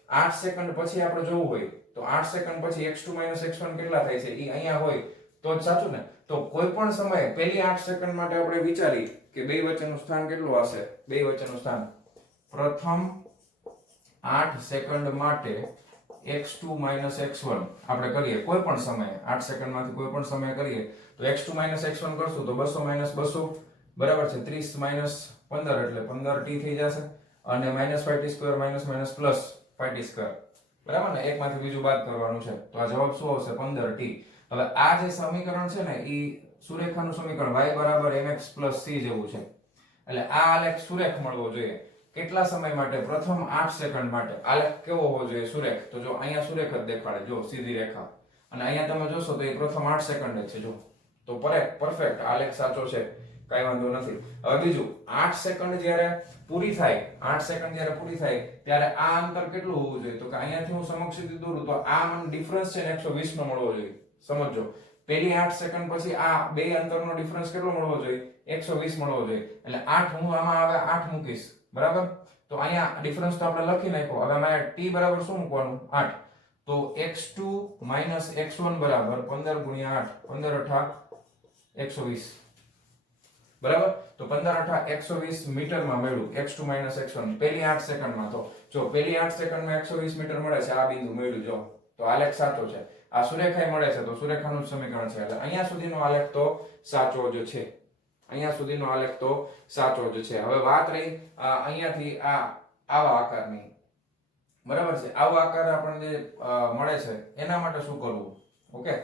8 સેકન્ડ પછી આપણે જોવું હોય તો 8 સેકન્ડ પછી x2 x1 કેટલા થાય છે એ અહીંયા હોય તો જ સાચું ને. તો કોઈ પણ સમયે પહેલી 8 સેકન્ડ માટે આપણે વિચારી કે બે વચ્ચેનું સ્થાન કેટલું હશે. બે વચ્ચેનું સ્થાન પ્રથમ 8 સેકન્ડ માટે x2 x1 આપણે કરીએ કોઈ પણ સમયે, 8 સેકન્ડમાંથી કોઈ પણ સમયે કરીએ તો x2 x1 કરશું તો 200 200 બરાબર છે, 30 15 એટલે 15t થઈ જશે, અને -5t² માઈનસ પ્લસ 5t², બરાબર ને, એકમાંથી બીજું બાદ કરવાનું છે. તો આ જવાબ શું આવશે 15t. હવે આ જે સમીકરણ છે ને એ સુરેખાનું સમીકરણ y બરાબર mx + c જેવું છે. એટલે આ આલેખ સુરેખ મળવો જોઈએ. કેટલા સમય માટે? પ્રથમ 8 સેકન્ડ માટે. આલેખ કેવો હોવો જોઈએ? સુરેખ. તો જો અહીંયા સુરેખ જ દેખાડે, જો સીધી રેખા, અને અહીંયા તમે જોશો તો એ પ્રથમ 8 સેકન્ડ છે. જો તો પરફેક્ટ આલેખ સાચો છે, કાઈ વાંધો નથી. હવે બીજું, 8 સેકન્ડ જ્યારે પૂરી થાય, 8 સેકન્ડ જ્યારે પૂરી થાય ત્યારે આ અંતર કેટલું હોવું જોઈએ? તો કે અહીંયાથી હું સમક્ષ સુધી દોરું તો આ ડિફરન્સ છે ને 120 નો મળવો જોઈએ. સમજો, પેલી 8 સેકન્ડ પછી આ બે અંતરનો ડિફરન્સ કેટલો મળવો જોઈએ? 120 મળવો જોઈએ. એટલે 8 હું આમાં આવે 8 મૂકીશ, બરાબર. તો અહીંયા ડિફરન્સ તો આપણે લખી નાખ્યો. હવે મારે t બરાબર શું મૂકવાનું? 8. તો x2 x1 બરાબર 15 ગુણ્યા 8, 15 8 120, બરાબર. તો 15 8 120 મીટરમાં મળ્યું x2 x1 પેલી 8 સેકન્ડમાં. તો જો પેલી 8 સેકન્ડમાં 120 મીટર મળે છે, આ બિંદુ મળ્યું. જો તો આલેખ સાચો છે. આ સુરેખાય મળે છે તો સુરેખાનું સમીકરણ છે. એટલે અહીંયા સુધીનો આલેખ તો સાચો જ છે. અહીંયા સુધીનો આલેખ તો સાચો જ છે. હવે વાત રહી અહીંયાથી આવા આકારની, બરાબર છે. આવો આકાર આપણને જે મળે છે એના માટે શું કરવું? ઓકે,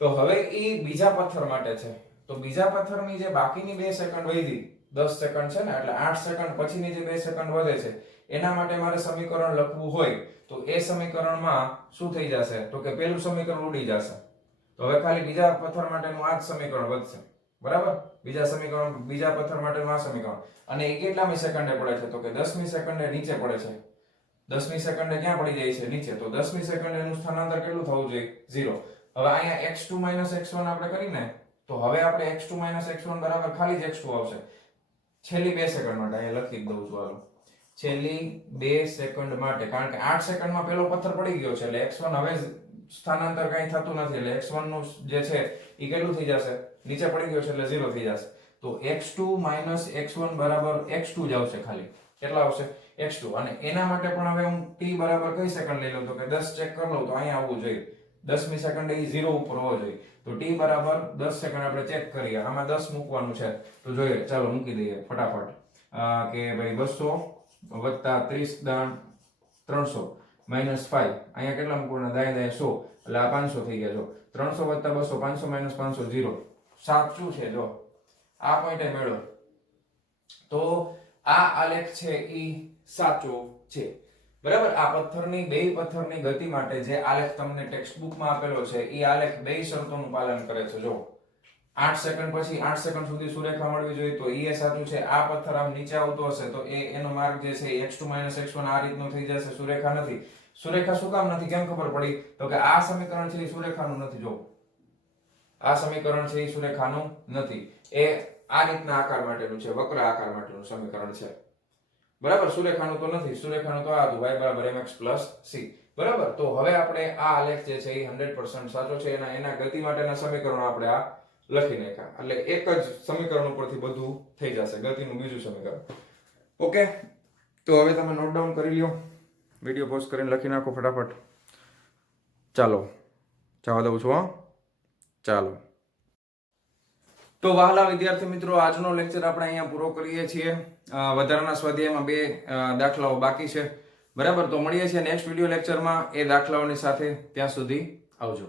તો હવે એ બીજા પથ્થર માટે છે. તો બીજા પથ્થરની જે બાકીની 2 સેકન્ડ વધી, 10 સેકન્ડ છે ને, એટલે 8 સેકન્ડ પછીની જે 2 સેકન્ડ વધે છે એના માટે મારે સમીકરણ લખવું હોય તો એ સમીકરણમાં શું થઈ જશે? તો કે પેલું સમીકરણ ઉડી જશે. તો હવે ખાલી બીજા પથ્થર માટેનું આ જ સમીકરણ વધશે, બરાબર. બીજા પથ્થર માટેનું આ સમીકરણ, અને એ કેટલામી સેકન્ડે પડે છે? તો કે 10મી સેકન્ડે નીચે પડે છે. 10મી સેકન્ડે ક્યાં પડી જાય છે? નીચે. તો 10મી સેકન્ડે એનું સ્થાનાંતર કેટલું થવું જોઈએ? 0. હવે અહીંયા x2 x1 આપણે કરીને તો હવે આપણે x2 x1 બરાબર ખાલી જ x2 આવશે. છેલ્લી 2 સેકન્ડ માટે અહીંયા લખી દઉં છું. હાલો, છેલ્લી 2 સેકન્ડ માટે, કારણ કે 8 સેકન્ડમાં પેલો પથ્થર પડી ગયો છે એટલે x1 હવે સ્થાનાંતર કંઈ થતું નથી. એટલે x1 નું જે છે એ કેટલું થઈ જશે? નીચે પડી ગયો છે એટલે 0 થઈ જશે. તો x2 x1 બરાબર x2 જ આવશે. ખાલી કેટલા આવશે? x2. અને એના માટે પણ હવે હું t બરાબર કઈ સેકન્ડ લઈ લઉં? તો કે 10 ચેક કરી લઉં તો અહીંયા આવવું જોઈએ. 10મી સેકન્ડે એ 0 ઉપર હોવો જોઈએ. તો t બરાબર 10 સેકન્ડ આપણે ચેક કરીએ. આમાં 10 મૂકવાનું છે તો જોઈએ. ચાલો મૂકી દઈએ ફટાફટ. કે ભાઈ 200 વત્તા 30 દાણ 300 માઈનસ 5, અહીંયા કેટલા મૂકવાના? દાય 100, એટલે આ 500 થઈ ગયા. જો 300 વત્તા 200, 500 માઈનસ 500 0. સાચું છે. જો આ પોઈન્ટે મેળો તો આ આલેખ છે એ સાચો છે, બરાબર. આ પથ્થરની બે પથ્થરની ગતિ માટે જે આલેખ તમને ટેક્સ્ટ બુકમાં આપેલો છે એ આલેખ બે શરતોનું પાલન કરે છે. જો 8 સેકન્ડ પછી 8 સેકન્ડ સુધી સુરેખા મળવી જોઈએ તો એ સાચું છે. આ પથ્થર આમ નીચે આવતો હશે તો એનો માર્ગ જે છે x2 x1 આ રીતનો થઈ જશે. સુરેખા નથી. સુરેખા શું કામ નથી? કેમ ખબર પડી? તો કે આ સમીકરણ છે એ સુરેખાનું નથી. જો આ સમીકરણ છે એ સુરેખાનું નથી. એ આ રીતના આકાર માટેનું છે, વક્ર આકાર માટેનું સમીકરણ છે, બરાબર. સુરેખાનું તો નથી. સુરેખાનું તો આ હતું y બરાબર mx + c, બરાબર. તો હવે આપણે આ આલેખ જે છે એ 100% સાચો છે. એના ગતિ માટેના સમીકરણો આપણે આ લખી નાખ્યા. એટલે એક જ સમીકરણ ઉપરથી બધું થઈ જશે. ગતિનું બીજું સમીકરણ. ઓકે, તો હવે તમે નોટ ડાઉન કરી લ્યો. વિડીયો પોઝ કરીને લખી નાખો ફટાફટ. ચાલો જવા દઉં છું. ચાલો, તો વહાલા વિદ્યાર્થી મિત્રો, આજનો લેક્ચર આપણે અહીંયા પૂરો કરીએ છીએ. વધારાના સ્વાધ્યાયમાં 2 દાખલાઓ બાકી છે. બરાબર, તો મળીએ છીએ નેક્સ્ટ વિડીયો લેક્ચરમાં એ દાખલાઓની સાથે. ત્યાં સુધી આવજો.